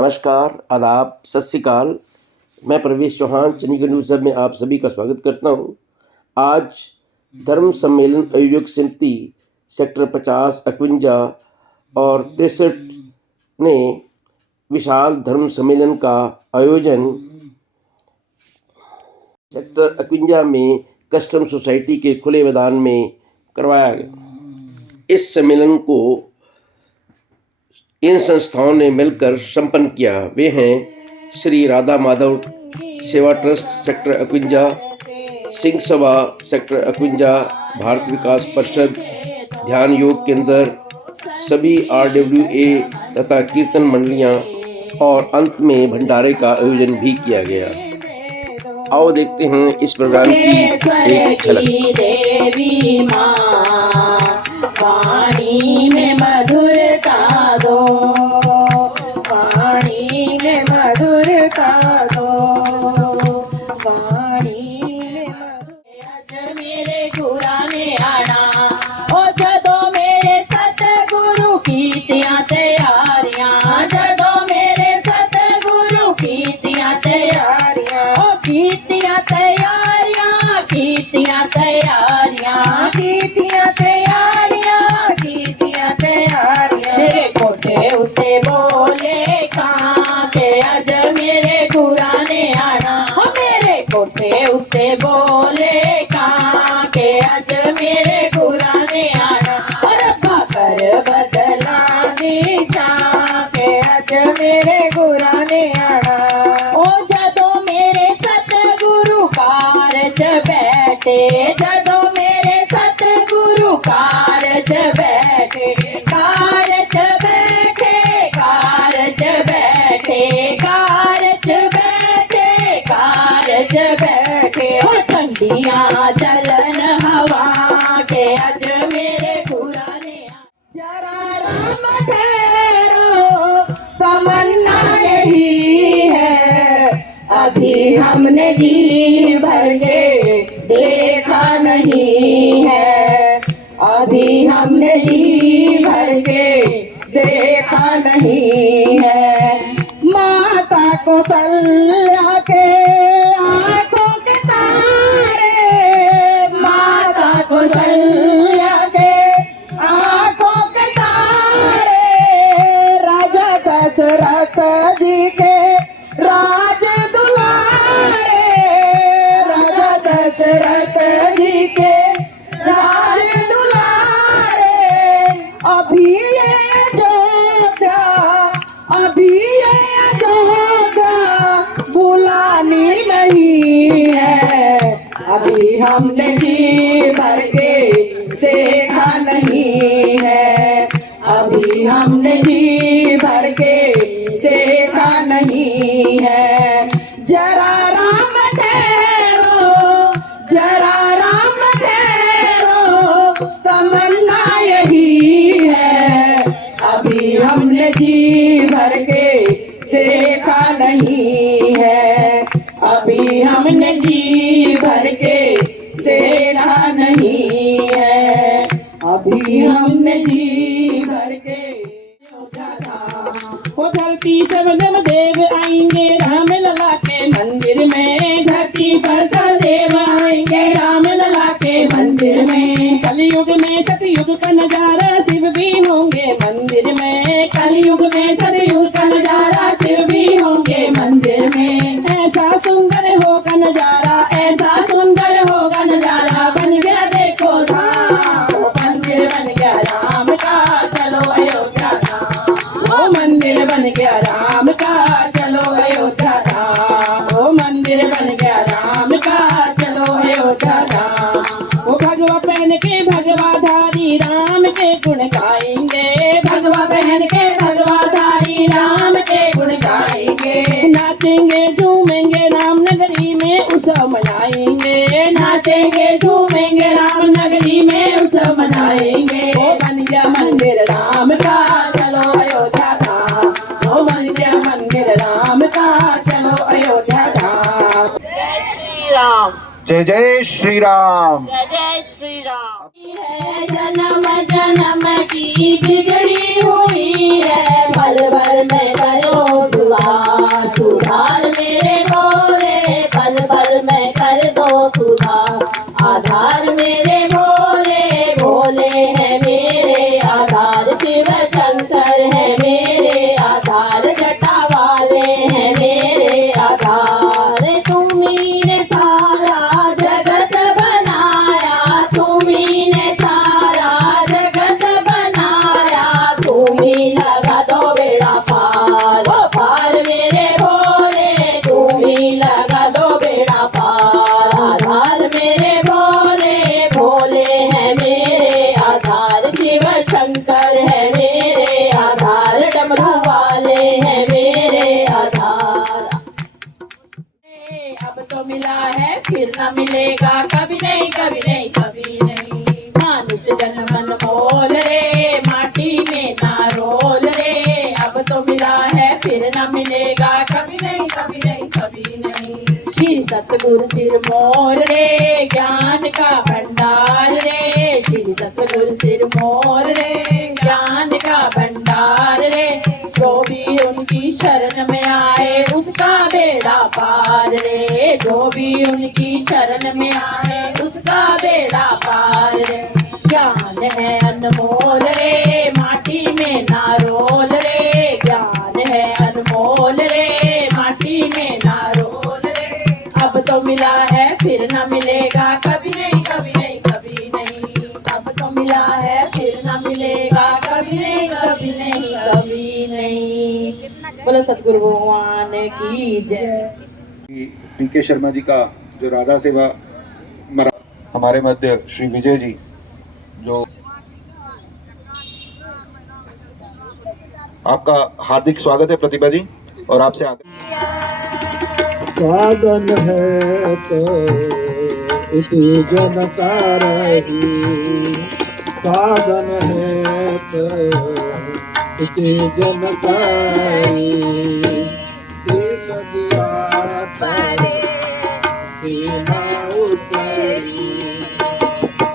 नमस्कार, आदाब, सत श्री अकाल। मैं प्रवेश चौहान चंडीगढ़ न्यूज़ में आप सभी का स्वागत करता हूं। आज धर्म सम्मेलन आयोजक समिति सेक्टर 50, 51 और 63 ने विशाल धर्म सम्मेलन का आयोजन सेक्टर 51 में कस्टम सोसाइटी के खुले मैदान में करवाया गया। इस सम्मेलन को इन संस्थाओं ने मिलकर संपन्न किया। वे हैं श्री राधा माधव सेवा trust sector 51, Singh Sabha sector 51, Bharat विकास परिषद, ध्यान योग केंद्र, सभी RWA तथा कीर्तन मंडलियां और अंत में भंडारे का आयोजन भी किया गया। आओ देखते हैं इस प्रोग्राम की एक झलक। देवी माँ पानी में मधुरता दो, पानी में मधुरता दो, पानी में मधुर। मेरे गुराने आना ओ जदो मेरे सतगुरु कीतियां तैयारियां, जदो मेरे सतगुरु कीतियां तैयारियां, ओ कीतियां तैयारियां, कीतियां तैयारियां, कीतियां तैयारियां, कीतियां तैयारियां। मेरे कोठे उत्ते बोले कहाँ के अज मेरे गुराने आना, हो मेरे कोठे उत्ते बोले कहाँ के अज मेरे गुराने आना, और कर बदला दीछा के अज मेरे गुराने आना। ओ जदो मेरे सतगुरु कारज बैठे, जदो मेरे सतगुरु कारज बैठे, कारज बैठे, कारज बैठे, कारज बैठे, कारज बैठे, और ठंडियां चलन हवा के अज मेरे गुराने। जरा राम ठहरो तमन्ना यही है, अभी हमने जी भर के देखा नहीं है, अभी हमने जी भर के देखा नहीं है। माता कौशल्या के आंखों के तारे, माता कौशल्या के आंखों के तारे, राजा दशरथ जी के राज दुलारे, राजा दशरथ जी के राज दुलारे। अभी ये अयोध्या, अभी ये अयोध्या बुलानी नहीं है, अभी हमने जी भर के देखा नहीं है, अभी हमने जी भर के देखा नहीं है। जरा राम ठहरो, जरा राम ठहरो तमन्ना यही है, अभी हमने जी भर के देखा नहीं है, अभी हमने जी भर के देखा नहीं है, अभी हमने जी भर के। वो धरती सब जब देव आएंगे राम लला के मंदिर में, धरती पर सब देव आएंगे राम लला के मंदिर में। कलयुग में सतयुग का नजारा शिव भी होंगे मंदिर में, कलयुग में सतयुग का नजारा शिव भी होंगे मंदिर में। ऐसा सुंदर होगा नजारा, ऐसा सुंदर होगा नजारा, बन गया देखो धाम, मंदिर बन गया राम का, चलो अयोध्या धाम, ओ मंदिर बन गया राम का, चलो अयोध्या धाम, ओ मंदिर बन गया राम का, चलो अयोध्या धाम। वो भगवा पहन के भगवा धारी राम के गुण गाएंगे, भगवा पहन के भगवा धारी राम के गुण गाएंगे। नाचेंगे झूमेंगे राम नगरी में उत्सव मनाएंगे, नाचेंगे झूमेंगे राम नगरी में उत्सव मनाएंगे। वो बन गया मंदिर राम का, चलो अयोध्या धाम, वो बन गया मंदिर राम का, चलो अयोध्या धाम। जय श्री राम, जय जय श्री राम, जय जय श्री राम। जन्म जन्म की बिगड़ी हुई है, पल भर में करो दुआ न मिलेगा कभी नहीं कभी नहीं कभी नहीं। मानुष जन्म अनमोल रे माटी में ना रोल रे, अब तो मिला है फिर न मिलेगा कभी नहीं कभी नहीं कभी नहीं। श्री सतगुरु सिर मोर रे ज्ञान का भंडार रे, श्री सतगुरु सिर मोर रे ज्ञान का भंडार रे, जो भी उनकी शरण में आए उसका बेड़ा पार रे, जो भी उनकी शरण में आए उसका बेड़ा पार रे। ज्ञान है अनमोल रे माटी में ना रोल रे, ज्ञान है अनमोल रे माटी में ना रोल रे, अब तो मिला है फिर न मिलेगा कभी नहीं कभी नहीं कभी नहीं। अब तो मिला है फिर न मिलेगा कभी नहीं कभी नहीं कभी नहीं। बोलो सतगुरु भगवान की जय। पीके शर्मा जी का जो राधा सेवा हमारे मध्य श्री विजय जी जो आपका हार्दिक स्वागत है प्रतिभा जी और आपसे आगे साधन है तो इसी जनता रही, साधन है तो इसी जनता रही। दीन दिया तारे सीमा उतरी,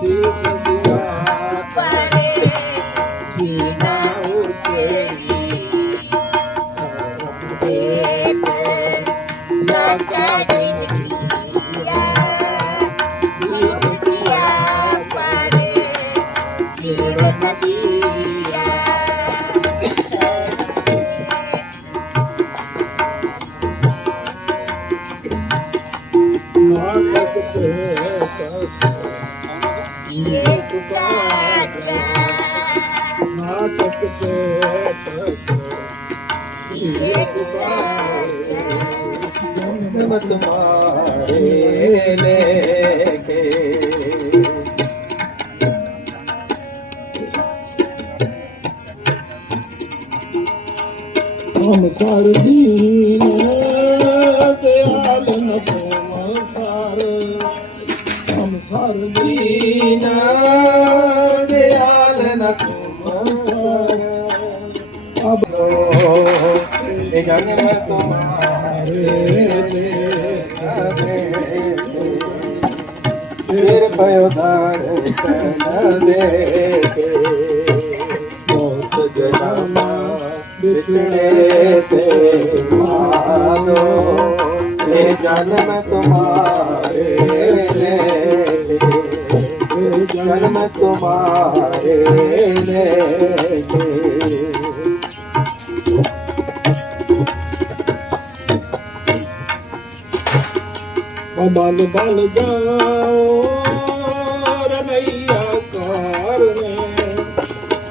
दीन दिया तारे सीमा उतरी। तुम्हारे लेके हम कर दीन दयाल न तुम कर, हम कर दीन दयाल न तुम कर। अब जन्म तुम्हारे सिर पयोधार देखे, बहुत जन्म बिछड़े थे मानो, ये जन्म तुम्हारे ये जन्म तुम्हारे बल बल जाओ रमैया कार में,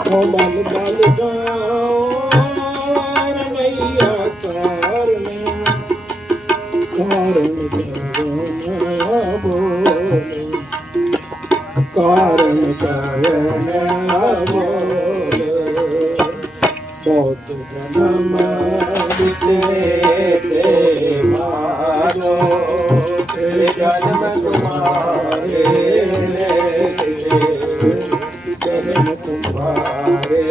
बल बल जाओ रमैया कार में। कारण कारण बहुत जन्म बिछड़े थे मानो, जन्म तुम्हारे जन्म तुम्हारे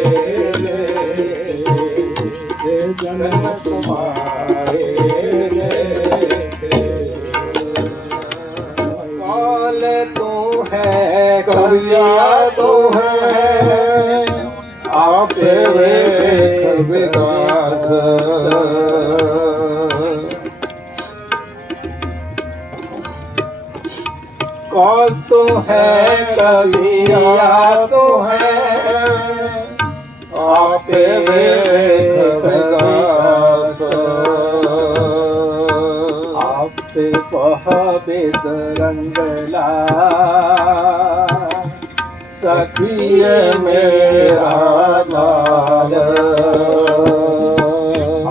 जन्म तुम्हारे। काल तो है करिया तो है आप विकास, काल तो है कलिया तो है आप विकास। आप पहबिद रंगला सखिय मेरा लाल,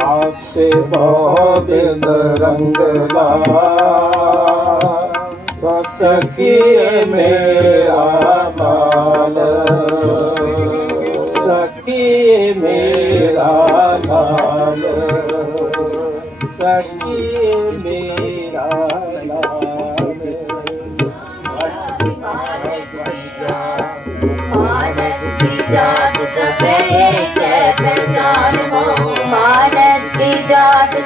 आपसे पहबिद रंगला सखिय मेरा लाल, सखिय मेरा लाल, सखिय मेरा लाल।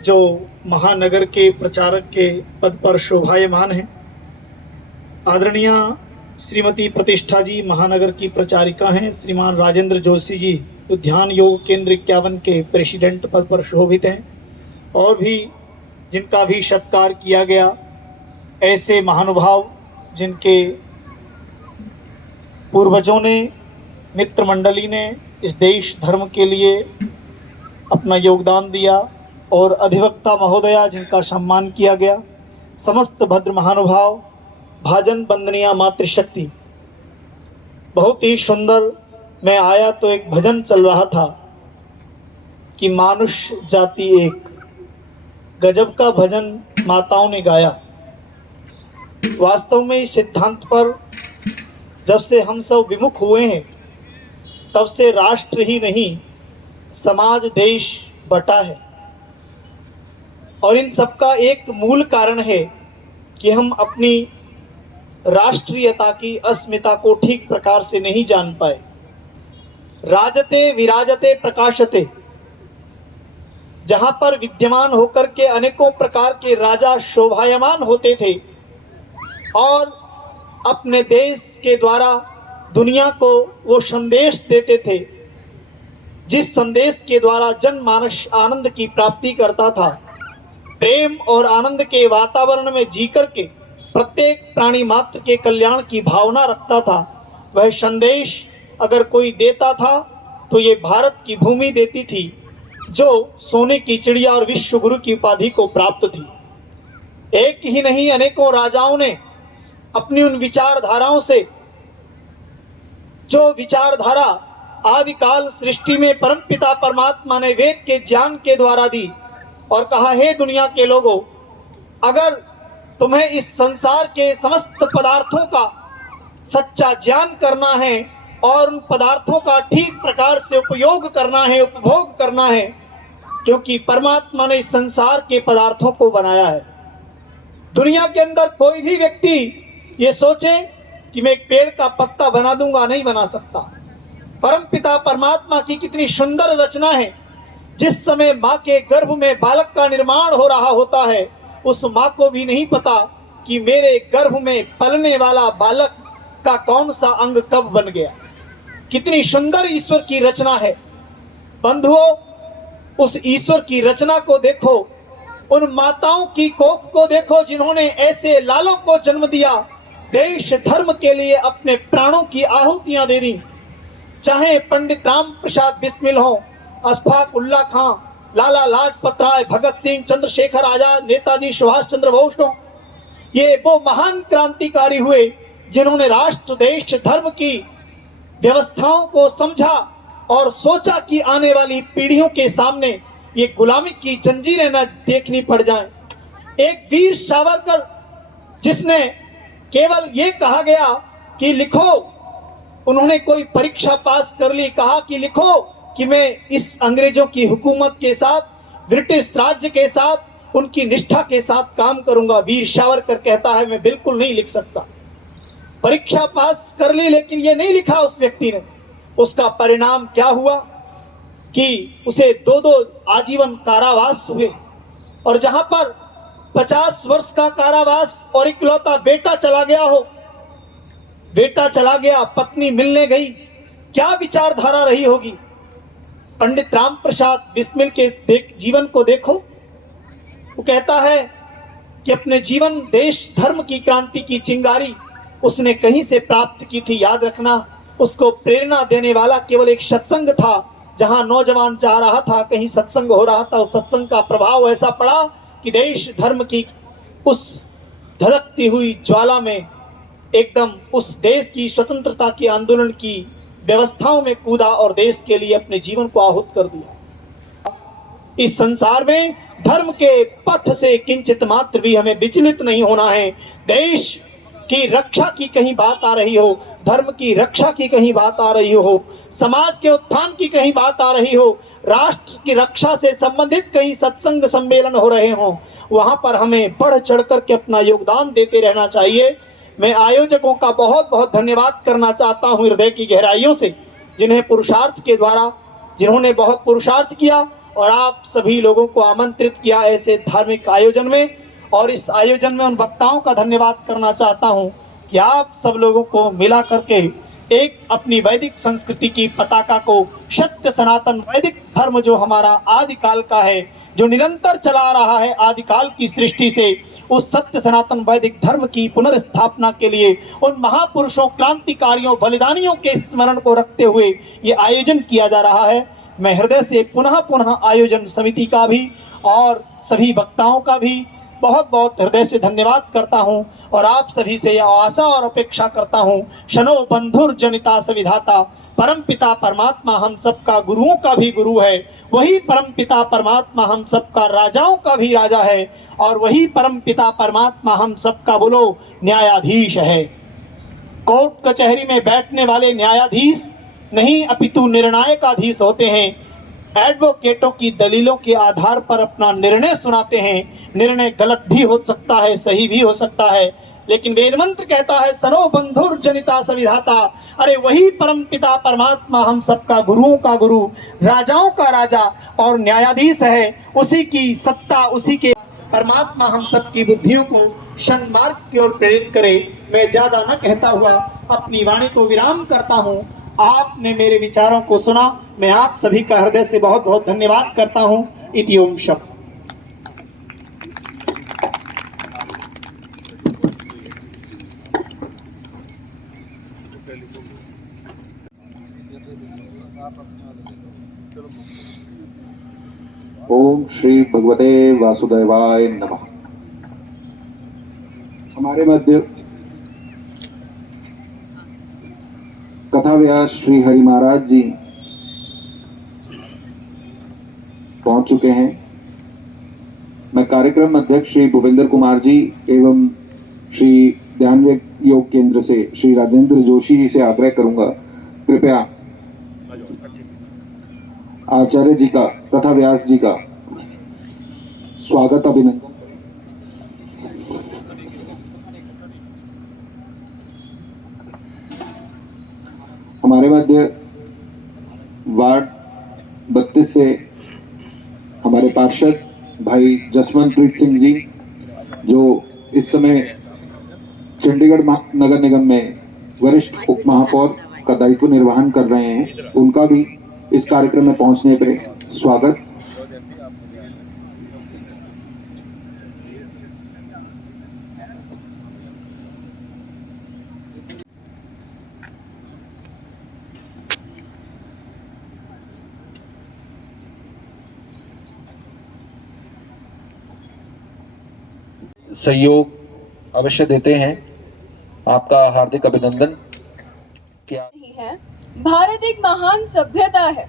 जो महानगर के प्रचारक के पद पर शोभायमान हैं, आदरणीय श्रीमती प्रतिष्ठा जी महानगर की प्रचारिका हैं, श्रीमान राजेंद्र जोशी जी उद्यान योग केंद्र 51 के प्रेसिडेंट पद पर शोभित हैं, और भी जिनका भी सत्कार किया गया, ऐसे महानुभाव जिनके पूर्वजों ने, मित्र मंडली ने इस देश धर्म के लिए अपना योगदान दिया, और अधिवक्ता महोदया जिनका सम्मान किया गया, समस्त भद्र महानुभाव, भाजन बंदनिया मातृशक्ति। बहुत ही सुंदर, मैं आया तो एक भजन चल रहा था कि मानुष जाति एक, गजब का भजन माताओं ने गाया। वास्तव में इस सिद्धांत पर जब से हम सब विमुख हुए हैं, तब से राष्ट्र ही नहीं समाज देश बटा है, और इन सब का एक मूल कारण है कि हम अपनी राष्ट्रीयता की अस्मिता को ठीक प्रकार से नहीं जान पाए। राजते विराजते प्रकाशते, जहां पर विद्यमान होकर के अनेकों प्रकार के राजा शोभायमान होते थे और अपने देश के द्वारा दुनिया को वो संदेश देते थे, जिस संदेश के द्वारा जनमानस आनंद की प्राप्ति करता था, प्रेम और आनंद के वातावरण में जी करके प्रत्येक प्राणी मात्र के कल्याण की भावना रखता था, वह संदेश अगर कोई देता था तो ये भारत की भूमि देती थी, जो सोने की चिड़िया और विश्व गुरु की उपाधि को प्राप्त थी। एक ही नहीं, अनेकों राजाओं ने अपनी उन विचारधाराओं से, जो विचारधारा आदिकाल सृष्टि में परमपिता परमात्मा ने वेद के ज्ञान के द्वारा दी, और कहा, हे दुनिया के लोगों, अगर तुम्हें इस संसार के समस्त पदार्थों का सच्चा ज्ञान करना है और उन पदार्थों का ठीक प्रकार से उपयोग करना है, उपभोग करना है, क्योंकि परमात्मा ने इस संसार के पदार्थों को बनाया है। दुनिया के अंदर कोई भी व्यक्ति ये सोचे कि मैं एक पेड़ का पत्ता बना दूंगा, नहीं बना सकता। परमपिता परमात्मा की कितनी सुंदर रचना है। जिस समय माँ के गर्भ में बालक का निर्माण हो रहा होता है, उस माँ को भी नहीं पता कि मेरे गर्भ में पलने वाला बालक का कौन सा अंग कब बन गया। कितनी सुंदर ईश्वर की रचना है। बंधुओं, उस ईश्वर की रचना को देखो, उन माताओं की कोख को देखो जिन्होंने ऐसे लालों को जन्म दिया, देश धर्म के लिए अपने प्राणों की आहुतियां दे दी। चाहे पंडित राम प्रसाद बिस्मिल हो, अशफाक उल्ला खां, लाला लाजपत राय, भगत सिंह, चंद्रशेखर आजाद, नेताजी सुभाष चंद्र बोस हो, ये वो महान क्रांतिकारी हुए जिन्होंने राष्ट्र देश धर्म की व्यवस्थाओं को समझा और सोचा कि आने वाली पीढ़ियों के सामने ये गुलामी की जंजीरें न देखनी पड़ जाएं। एक वीर सावरकर, जिसने केवल ये कहा गया कि लिखो, उन्होंने कोई परीक्षा पास कर ली, कहा कि लिखो कि मैं इस अंग्रेजों की हुकूमत के साथ, ब्रिटिश राज्य के साथ, उनकी निष्ठा के साथ काम करूंगा। वीर सावरकर कहता है, मैं बिल्कुल नहीं लिख सकता। परीक्षा पास कर ली, लेकिन ये नहीं लिखा उस व्यक्ति ने। उसका परिणाम क्या हुआ कि उसे 2-2 आजीवन कारावास हुए, और जहां पर 50 वर्ष का कारावास और इकलौता बेटा चला गया हो, बेटा चला गया, पत्नी मिलने गई, क्या विचारधारा रही होगी। पंडित राम प्रसाद बिस्मिल के जीवन को देखो। वो कहता है कि अपने जीवन देश धर्म की क्रांति की चिंगारी उसने कहीं से प्राप्त की थी। याद रखना, उसको प्रेरणा देने वाला केवल एक सत्संग था। जहां नौजवान जा रहा था, कहीं सत्संग हो रहा था, उस सत्संग का प्रभाव ऐसा पड़ा कि देश धर्म की उस धड़कती हुई ज्वाला में एकदम उस देश की स्वतंत्रता के आंदोलन की व्यवस्थाओं में कूदा और देश के लिए अपने जीवन को आहूत कर दिया। इस संसार में धर्म के पथ से किंचित मात्र भी हमें विचलित नहीं होना है। देश की रक्षा की कहीं बात आ रही हो, धर्म की रक्षा की कहीं बात आ रही हो, समाज के उत्थान की कहीं बात आ रही हो, राष्ट्र की रक्षा से संबंधित कहीं सत्संग सम्मेलन हो रहे हों, वहां पर हमें बढ़ चढ़ करके अपना योगदान देते रहना चाहिए। मैं आयोजकों का बहुत बहुत धन्यवाद करना चाहता हूं हृदय की गहराइयों से, जिन्हें पुरुषार्थ के द्वारा, जिन्होंने बहुत पुरुषार्थ किया और आप सभी लोगों को आमंत्रित किया ऐसे धार्मिक आयोजन में। और इस आयोजन में उन वक्ताओं का धन्यवाद करना चाहता हूं कि आप सब लोगों को मिला करके एक अपनी वैदिक संस्कृति की पताका को, सत्य सनातन वैदिक धर्म जो हमारा आदिकाल का है, जो निरंतर चला रहा है आदिकाल की सृष्टि से, उस सत्य सनातन वैदिक धर्म की पुनर्स्थापना के लिए उन महापुरुषों, क्रांतिकारियों, बलिदानियों के स्मरण को रखते हुए ये आयोजन किया जा रहा है। मैं हृदय से पुनः आयोजन समिति का भी और सभी वक्ताओं का भी बहुत बहुत हृदय से धन्यवाद करता हूं और आप सभी से यह आशा और अपेक्षा करता हूं, शनो बंधुर जनिता सविधाता, परम पिता परमात्मा हम सबका गुरुओं का भी गुरु है, वही परम पिता परमात्मा हम सबका राजाओं का भी राजा है और वही परम पिता परमात्मा हम सबका बोलो न्यायाधीश है। कोर्ट कचहरी में बैठने वाले न्यायाधीश नहीं अपितु निर्णायकाधीश होते हैं। एडवोकेटों की दलीलों के आधार पर अपना निर्णय सुनाते हैं। निर्णय गलत भी हो सकता है, सही भी हो सकता है, लेकिन वेद मंत्र कहता है सनो बंधुर जनिता सविधाता। अरे वही परम पिता परमात्मा हम सबका गुरुओं का गुरु, राजाओं का राजा और न्यायाधीश है। उसी की सत्ता, उसी के परमात्मा हम सबकी बुद्धियों को सन्मार्ग की ओर प्रेरित करे। मैं ज्यादा न कहता हुआ अपनी वाणी को विराम करता हूँ। आपने मेरे विचारों को सुना, मैं आप सभी का हृदय से बहुत बहुत धन्यवाद करता हूँ। इति ओम शब्द। ओम श्री भगवते वासुदेवाय नमः। हमारे मध्य कथा व्यास श्री हरि महाराज जी पहुंच चुके हैं। मैं कार्यक्रम अध्यक्ष श्री भूपेंद्र कुमार जी एवं श्री ध्यान योग केंद्र से श्री राजेंद्र जोशी जी से आग्रह करूंगा, कृपया आचार्य जी का, कथा व्यास जी का स्वागत अभिनंदन। हमारे मध्य वार्ड 32 से हमारे पार्षद भाई जसवंतप्रीत सिंह जी, जो इस समय चंडीगढ़ नगर निगम में वरिष्ठ उप महापौर का दायित्व निर्वहन कर रहे हैं, उनका भी इस कार्यक्रम में पहुंचने पर स्वागत। सहयोग अवश्य देते हैं। आपका हार्दिक अभिनंदन। क्या नहीं है, भारत एक महान सभ्यता है,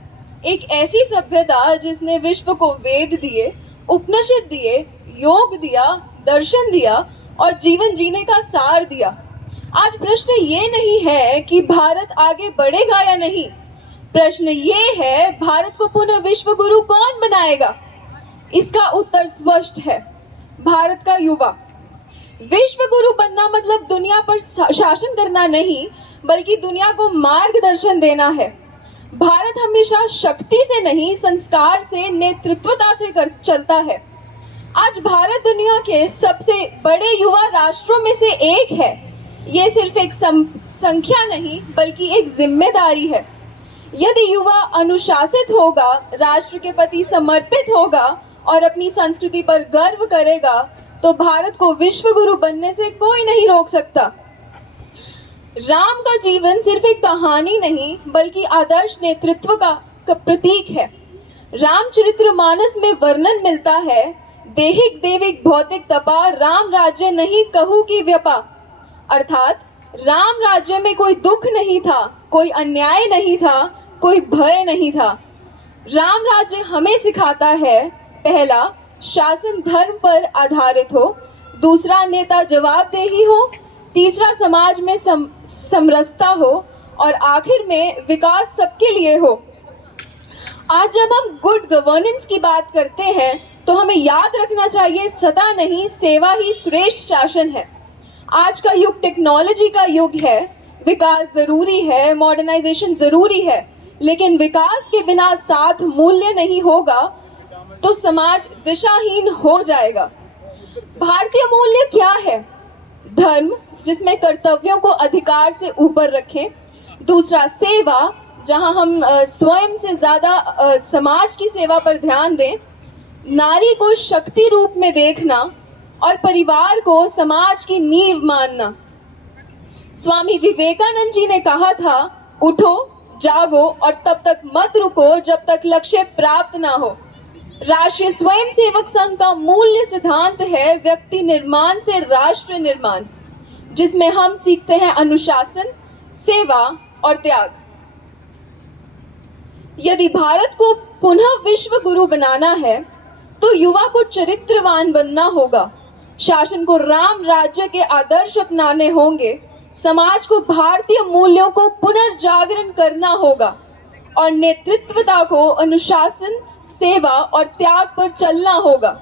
एक ऐसी सभ्यता जिसने विश्व को वेद दिए, उपनिषद दिए, योग दिया, दर्शन दिया और जीवन जीने का सार दिया। आज प्रश्न ये नहीं है कि भारत आगे बढ़ेगा या नहीं, प्रश्न ये है भारत को पुनः विश्व गुरु कौन बनाएगा। इसका उत्तर स्पष्ट है, भारत का युवा। विश्व गुरु बनना मतलब दुनिया पर शासन करना नहीं, बल्कि दुनिया को मार्गदर्शन देना है। भारत हमेशा शक्ति से नहीं, संस्कार से, नेतृत्वता से चलता है। आज भारत दुनिया के सबसे बड़े युवा राष्ट्रों में से एक है। ये सिर्फ एक संख्या नहीं, बल्कि एक जिम्मेदारी है। यदि युवा अनुशासित होगा, राष्ट्र के प्रति समर्पित होगा और अपनी संस्कृति पर गर्व करेगा, तो भारत को विश्व गुरु बनने से कोई नहीं रोक सकता। राम का जीवन सिर्फ एक कहानी नहीं, बल्कि आदर्श नेतृत्व का प्रतीक है। रामचरितमानस में वर्णन मिलता है, देहिक देविक भौतिक तपा, राम राज्य नहीं कहूँ की व्यपा। अर्थात राम राज्य में कोई दुख नहीं था, कोई अन्याय नहीं था, कोई भय नहीं था। राम राज्य हमें सिखाता है, पहला, शासन धर्म पर आधारित हो, दूसरा, नेता जवाबदेही हो, तीसरा, समाज में समरसता हो और आखिर में विकास सबके लिए हो। आज जब हम गुड गवर्नेंस की बात करते हैं तो हमें याद रखना चाहिए, सदा नहीं, सेवा ही श्रेष्ठ शासन है। आज का युग टेक्नोलॉजी का युग है, विकास जरूरी है, मॉडर्नाइजेशन जरूरी है, लेकिन विकास के बिना साथ मूल्य नहीं होगा, तो समाज दिशाहीन हो जाएगा। भारतीय मूल्य क्या है? धर्म, जिसमें कर्तव्यों को अधिकार से ऊपर रखें। दूसरा, सेवा, जहां हम स्वयं से ज़्यादा समाज की सेवा पर ध्यान दें। नारी को शक्ति रूप में देखना और परिवार को समाज की नींव मानना। स्वामी विवेकानंद जी ने कहा था, उठो, जागो और तब तक मत रुको जब तक लक्ष्य प्राप्त ना हो। राष्ट्रीय स्वयंसेवक संघ का मूल्य सिद्धांत है व्यक्ति निर्माण से राष्ट्र निर्माण, जिसमें हम सीखते हैं अनुशासन, सेवा और त्याग। यदि भारत को पुनः विश्व गुरु बनाना है तो युवा को चरित्रवान बनना होगा, शासन को राम राज्य के आदर्श अपनाने होंगे, समाज को भारतीय मूल्यों को पुनर्जागरण करना होगा और नेतृत्वता को अनुशासन, सेवा और त्याग पर चलना होगा।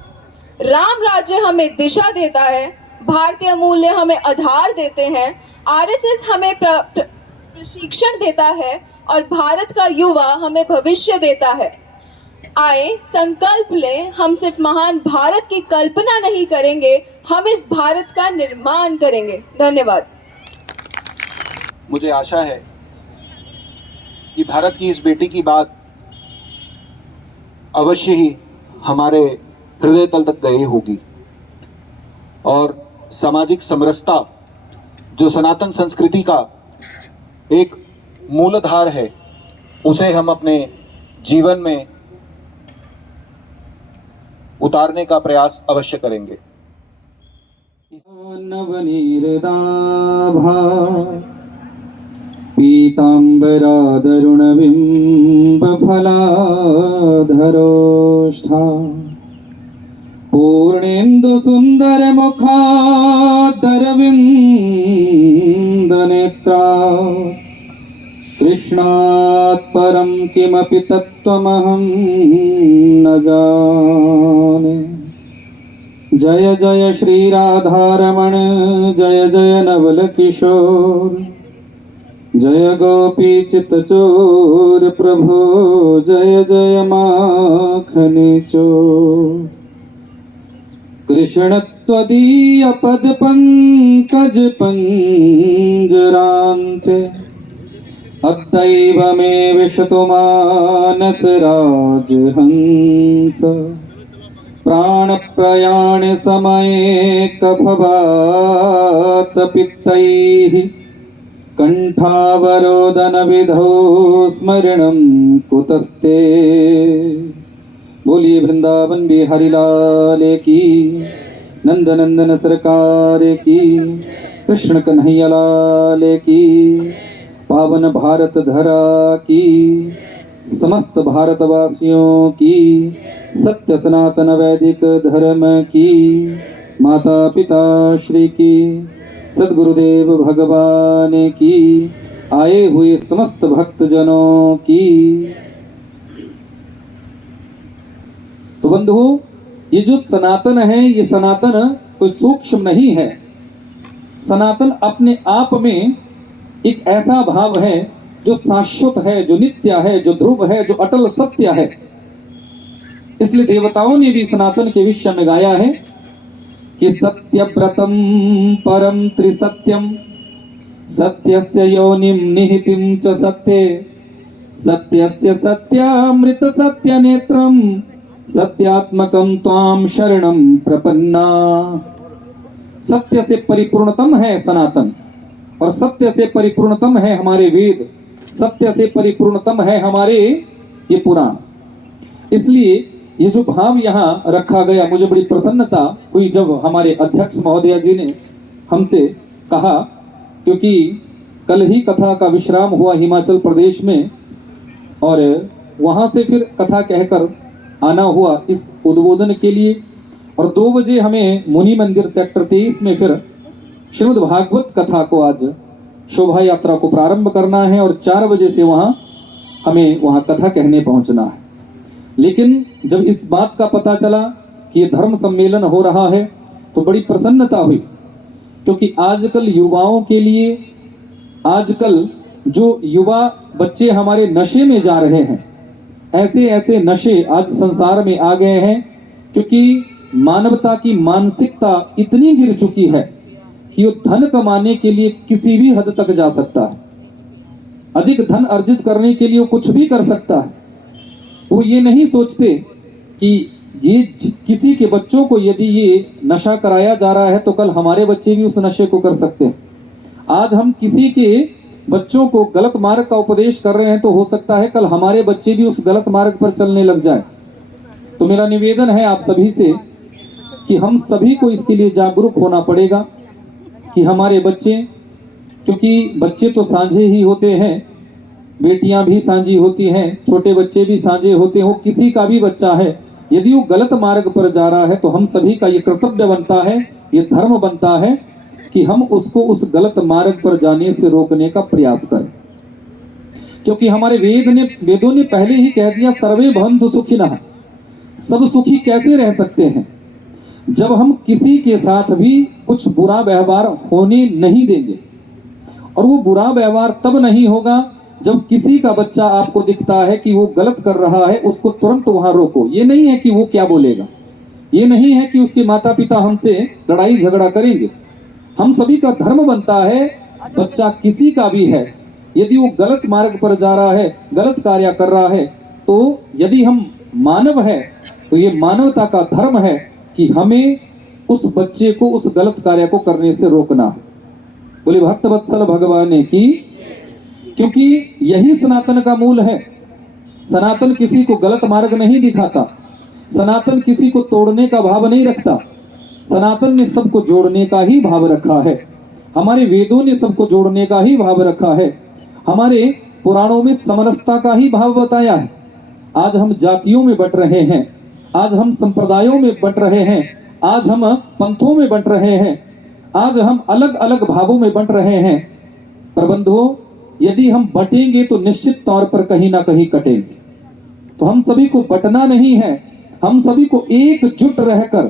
राम राज्य हमें दिशा देता है, भारतीय मूल्य हमें आधार देते हैं, आरएसएस हमें प्रशिक्षण देता है और भारत का युवा हमें भविष्य देता है। आए, संकल्प लें, हम सिर्फ महान भारत की कल्पना नहीं करेंगे, हम इस भारत का निर्माण करेंगे। धन्यवाद। मुझे आशा है कि भारत की इस बेटी की बात अवश्य ही हमारे हृदय तल तक गई होगी और सामाजिक समरसता, जो सनातन संस्कृति का एक मूलाधार है, उसे हम अपने जीवन में उतारने का प्रयास अवश्य करेंगे। नवनीरदाभा पीताम्बरादरुणबिम्बफलाधरोष्ठा पूर्णेन्दुसुन्दरमुखादरविन्दनेत्रा कृष्णात् परं किमपि तत्त्वमहं न जाने। जय जय श्री राधारमण, जय जय नवल किशोर, जय गोपी चित्तचोर प्रभु, जय जय माखन चोर। कृष्ण त्वदीय पद पंकज पंजरान्ते, अद्दैव मे विशतु मानस राजहंस। प्राण प्रयाण समये कफवात पित्तैः, कंठावरोदन विधौ स्मरणं कुतस्ते। बोलिए वृंदावन बिहारी लाल की, नंदनंदन सरकार की, कृष्ण कन्हैया लाल की, पावन भारत धरा की, समस्त भारतवासियों की, सत्य सनातन वैदिक धर्म की, माता पिता श्री की, सद्गुरुदेव भगवान की, आए हुए समस्त भक्तजनों की। तो बंधुओं, ये जो सनातन है, ये सनातन कोई सूक्ष्म नहीं है। सनातन अपने आप में एक ऐसा भाव है जो शाश्वत है, जो नित्य है, जो ध्रुव है, जो अटल सत्य है। इसलिए देवताओं ने भी सनातन के विषय में गाया है कि सत्यव्रतम परम त्रिसत्यम, सत्यस्य योनिम निहितिम च सत्ये, सत्यस्य सत्यामृत सत्य नेत्रम, सत्यात्मकम त्वाम शरणम प्रपन्ना। सत्य से परिपूर्णतम है सनातन, और सत्य से परिपूर्णतम है हमारे वेद, सत्य से परिपूर्णतम है हमारे ये पुराण। इसलिए ये जो भाव यहाँ रखा गया, मुझे बड़ी प्रसन्नता हुई जब हमारे अध्यक्ष महोदय जी ने हमसे कहा, क्योंकि कल ही कथा का विश्राम हुआ हिमाचल प्रदेश में, और वहाँ से फिर कथा कहकर आना हुआ इस उद्बोधन के लिए। और 2 बजे हमें मुनि मंदिर सेक्टर 23 में फिर श्रीमद् भागवत कथा को आज शोभा यात्रा को प्रारंभ करना है, और 4 बजे से हमें वहाँ कथा कहने पहुँचना है। लेकिन जब इस बात का पता चला कि ये धर्म सम्मेलन हो रहा है तो बड़ी प्रसन्नता हुई, क्योंकि आजकल युवाओं के लिए, आजकल जो युवा बच्चे हमारे नशे में जा रहे हैं, ऐसे ऐसे नशे आज संसार में आ गए हैं, क्योंकि मानवता की मानसिकता इतनी गिर चुकी है कि वो धन कमाने के लिए किसी भी हद तक जा सकता है, अधिक धन अर्जित करने के लिए वो कुछ भी कर सकता है। वो ये नहीं सोचते कि ये किसी के बच्चों को यदि ये नशा कराया जा रहा है तो कल हमारे बच्चे भी उस नशे को कर सकते हैं। आज हम किसी के बच्चों को गलत मार्ग का उपदेश कर रहे हैं तो हो सकता है कल हमारे बच्चे भी उस गलत मार्ग पर चलने लग जाए। तो मेरा निवेदन है आप सभी से कि हम सभी को इसके लिए जागरूक होना पड़ेगा कि हमारे बच्चे, क्योंकि बच्चे तो साझे ही होते हैं, बेटियां भी साझी होती हैं, छोटे बच्चे भी साझे होते हो, किसी का भी बच्चा है यदि वो गलत मार्ग पर जा रहा है तो हम सभी का ये कर्तव्य बनता है, ये धर्म बनता है कि हम उसको उस गलत मार्ग पर जाने से रोकने का प्रयास करें। क्योंकि हमारे वेदों ने पहले ही कह दिया, सर्वे भवन्तु सुखिनः, सब सुखी कैसे रह सकते हैं जब हम किसी के साथ भी कुछ बुरा व्यवहार होने नहीं देंगे। और वो बुरा व्यवहार तब नहीं होगा जब किसी का बच्चा आपको दिखता है कि वो गलत कर रहा है, उसको तुरंत वहां रोको। ये नहीं है कि वो क्या बोलेगा, ये नहीं है कि उसके माता पिता हमसे लड़ाई झगड़ा करेंगे। हम सभी का धर्म बनता है, बच्चा किसी का भी है यदि वो गलत मार्ग पर जा रहा है, गलत कार्य कर रहा है, तो यदि हम मानव है तो ये मानवता का धर्म है कि हमें उस बच्चे को उस गलत कार्य को करने से रोकना है। बोले भक्तवत्सल भगवान की, क्योंकि यही सनातन का मूल है। सनातन किसी को गलत मार्ग नहीं दिखाता, सनातन किसी को तोड़ने का भाव नहीं रखता, सनातन ने सबको जोड़ने का ही भाव रखा है। हमारे वेदों ने सबको जोड़ने का ही भाव रखा है, हमारे पुराणों में समरसता का ही भाव बताया है। आज हम जातियों में बंट रहे हैं, आज हम संप्रदायों में बंट रहे हैं, आज हम पंथों में बंट रहे हैं, आज हम अलग अलग भावों में बंट रहे हैं। पर बंधुओं, यदि हम बटेंगे तो निश्चित तौर पर कहीं ना कहीं कटेंगे। तो हम सभी को बटना नहीं है, हम सभी को एकजुट रहकर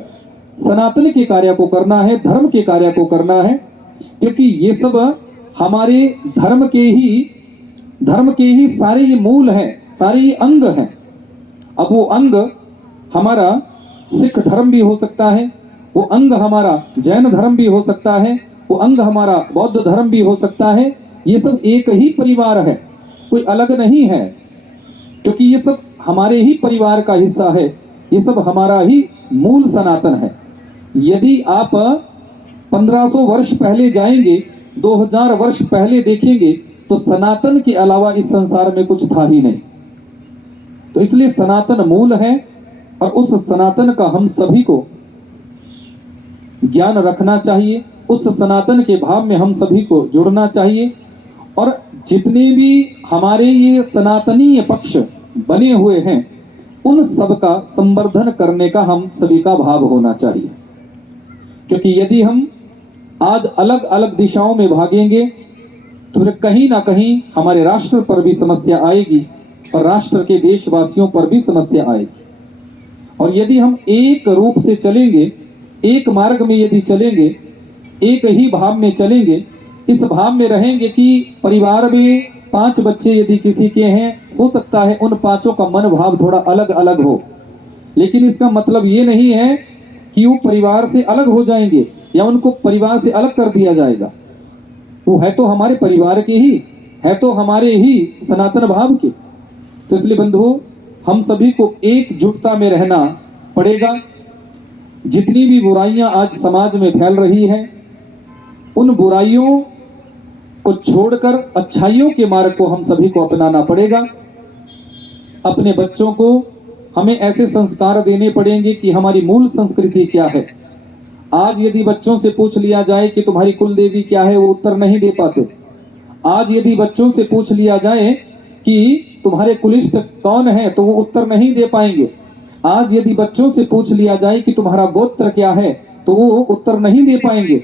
सनातन के कार्य को करना है, धर्म के कार्य को करना है, क्योंकि ये सब हमारे धर्म के ही सारे ये मूल हैं, सारे ये अंग हैं। अब वो अंग हमारा सिख धर्म भी हो सकता है, वो अंग हमारा जैन धर्म भी हो सकता है, वो अंग हमारा बौद्ध धर्म भी हो सकता है। ये सब एक ही परिवार है, कोई अलग नहीं है, क्योंकि ये सब हमारे ही परिवार का हिस्सा है, ये सब हमारा ही मूल सनातन है। यदि आप 1500 वर्ष पहले जाएंगे, 2000 वर्ष पहले देखेंगे तो सनातन के अलावा इस संसार में कुछ था ही नहीं। तो इसलिए सनातन मूल है और उस सनातन का हम सभी को ज्ञान रखना चाहिए, उस सनातन के भाव में हम सभी को जुड़ना चाहिए। और जितने भी हमारे ये सनातनीय पक्ष बने हुए हैं उन सब का संवर्धन करने का हम सभी का भाव होना चाहिए, क्योंकि यदि हम आज अलग अलग दिशाओं में भागेंगे तो फिर कहीं ना कहीं हमारे राष्ट्र पर भी समस्या आएगी और राष्ट्र के देशवासियों पर भी समस्या आएगी। और यदि हम एक रूप से चलेंगे, एक मार्ग में यदि चलेंगे, एक ही भाव में चलेंगे, इस भाव में रहेंगे कि परिवार में 5 बच्चे यदि किसी के हैं, हो सकता है उन 5 का मन भाव थोड़ा अलग अलग हो, लेकिन इसका मतलब ये नहीं है कि वो परिवार से अलग हो जाएंगे या उनको परिवार से अलग कर दिया जाएगा। वो है तो हमारे परिवार के ही, है तो हमारे ही सनातन भाव के। तो इसलिए बंधुओं, हम सभी को एकजुटता में रहना पड़ेगा। जितनी भी बुराइयां आज समाज में फैल रही हैं, उन बुराइयों को छोड़कर अच्छाइयों के मार्ग को हम सभी को अपनाना पड़ेगा। अपने बच्चों को हमें ऐसे संस्कार देने पड़ेंगे कि हमारी मूल संस्कृति क्या है। आज यदि बच्चों से पूछ लिया जाए कि तुम्हारी कुल देवी क्या है, वो उत्तर नहीं दे पाते। आज यदि बच्चों से पूछ लिया जाए कि तुम्हारे कुलिष्ठ कौन है, तो वो उत्तर नहीं दे पाएंगे। आज यदि बच्चों से पूछ लिया जाए कि तुम्हारा गोत्र क्या है, तो वो उत्तर नहीं दे पाएंगे।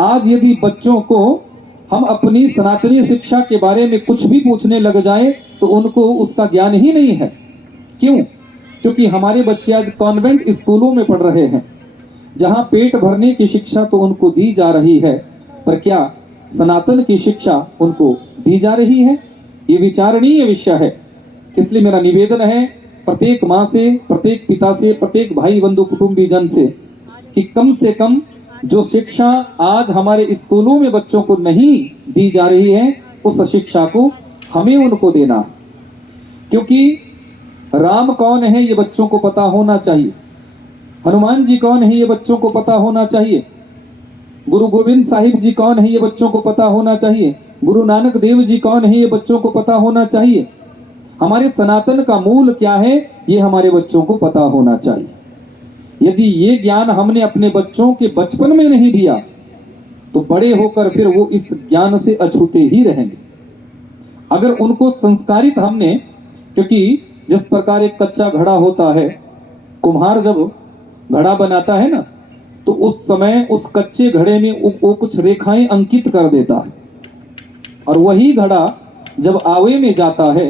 आज यदि बच्चों को हम अपनी सनातनी शिक्षा के बारे में कुछ भी पूछने लग जाए तो उनको उसका ज्ञान ही नहीं है। क्यों? क्योंकि हमारे बच्चे आज कॉन्वेंट स्कूलों में पढ़ रहे हैं, जहां पेट भरने की शिक्षा तो उनको दी जा रही है, पर क्या सनातन की शिक्षा उनको दी जा रही है? ये विचारणीय विषय है। इसलिए मेरा निवेदन है प्रत्येक माँ से, प्रत्येक पिता से, प्रत्येक भाई बंधु कुटुंबी जन से कि कम से कम जो शिक्षा आज हमारे स्कूलों में बच्चों को नहीं दी जा रही है, उस शिक्षा को हमें उनको देना है। क्योंकि राम कौन है ये बच्चों को पता होना चाहिए, हनुमान जी कौन है ये बच्चों को पता होना चाहिए, गुरु गोविंद साहिब जी कौन है ये बच्चों को पता होना चाहिए, गुरु नानक देव जी कौन है ये बच्चों को पता होना चाहिए। हमारे सनातन का मूल क्या है ये हमारे बच्चों को पता होना चाहिए। यदि ये ज्ञान हमने अपने बच्चों के बचपन में नहीं दिया तो बड़े होकर फिर वो इस ज्ञान से अछूते ही रहेंगे। अगर उनको संस्कारित हमने, क्योंकि जिस प्रकार एक कच्चा घड़ा होता है, कुम्हार जब घड़ा बनाता है ना, तो उस समय उस कच्चे घड़े में वो कुछ रेखाएं अंकित कर देता है, और वही घड़ा जब आवे में जाता है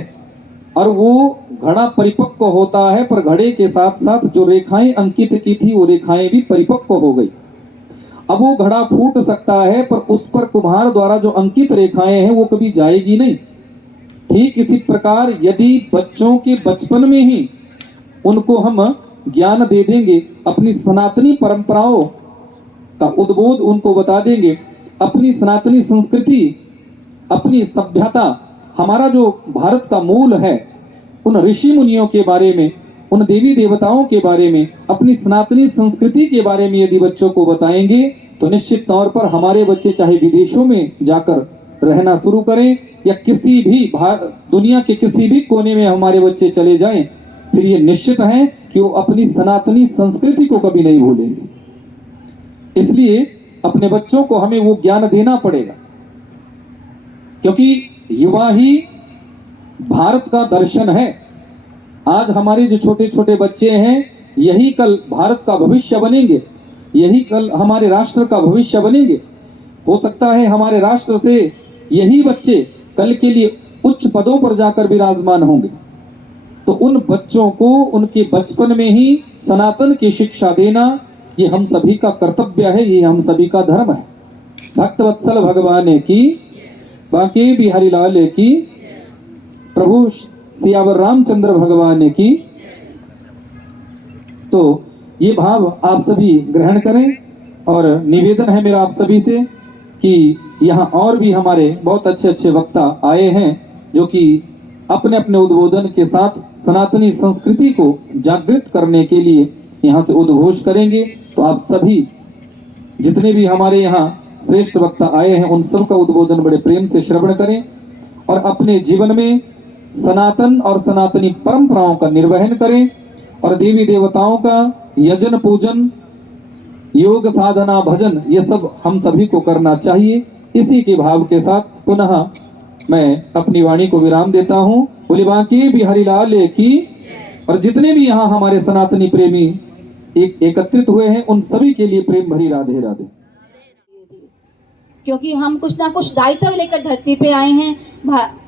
और वो घड़ा परिपक्व होता है, पर घड़े के साथ साथ जो रेखाएं अंकित की थी वो रेखाएं भी परिपक्व हो गई। अब वो घड़ा फूट सकता है, पर उस पर कुम्हार द्वारा जो अंकित रेखाएं हैं वो कभी जाएगी नहीं। ठीक इसी प्रकार यदि बच्चों के बचपन में ही उनको हम ज्ञान दे देंगे, अपनी सनातनी परंपराओं का उद्बोध उनको बता देंगे, अपनी सनातनी संस्कृति, अपनी सभ्यता, हमारा जो भारत का मूल है, उन ऋषि मुनियों के बारे में, उन देवी देवताओं के बारे में, अपनी सनातनी संस्कृति के बारे में यदि बच्चों को बताएंगे तो निश्चित तौर पर हमारे बच्चे चाहे विदेशों में जाकर रहना शुरू करें या किसी भी दुनिया के किसी भी कोने में हमारे बच्चे चले जाएं, फिर ये निश्चित है कि वो अपनी सनातनी संस्कृति को कभी नहीं भूलेंगे। इसलिए अपने बच्चों को हमें वो ज्ञान देना पड़ेगा, क्योंकि युवा ही भारत का दर्शन है। आज हमारे जो छोटे छोटे बच्चे हैं यही कल भारत का भविष्य बनेंगे, यही कल हमारे राष्ट्र का भविष्य बनेंगे। हो सकता है हमारे राष्ट्र से यही बच्चे कल के लिए उच्च पदों पर जाकर विराजमान होंगे। तो उन बच्चों को उनके बचपन में ही सनातन की शिक्षा देना ये हम सभी का कर्तव्य है, ये हम सभी का धर्म है। भक्तवत्सल भगवान की, बांके बिहारी लाल की, प्रभु सियावर रामचंद्र भगवान की। तो ये भाव आप सभी ग्रहण करें, और निवेदन है मेरा आप सभी से कि यहाँ और भी हमारे बहुत अच्छे अच्छे वक्ता आए हैं जो कि अपने अपने उद्बोधन के साथ सनातनी संस्कृति को जागृत करने के लिए यहाँ से उद्घोष करेंगे। तो आप सभी जितने भी हमारे यहाँ श्रेष्ठ वक्ता आए हैं उन सब का उद्बोधन बड़े प्रेम से श्रवण करें और अपने जीवन में सनातन और सनातनी परंपराओं का निर्वहन करें, और देवी देवताओं का यजन पूजन, योग साधना, भजन, ये सब हम सभी को करना चाहिए। इसी के भाव के साथ पुनः मैं अपनी वाणी को विराम देता हूँ। बोले बांके बिहारी लाल की। और जितने भी यहाँ हमारे सनातनी प्रेमी एकत्रित हुए हैं उन सभी के लिए प्रेम भरी राधे राधे। क्योंकि हम कुछ ना कुछ दायित्व लेकर धरती पे आए हैं,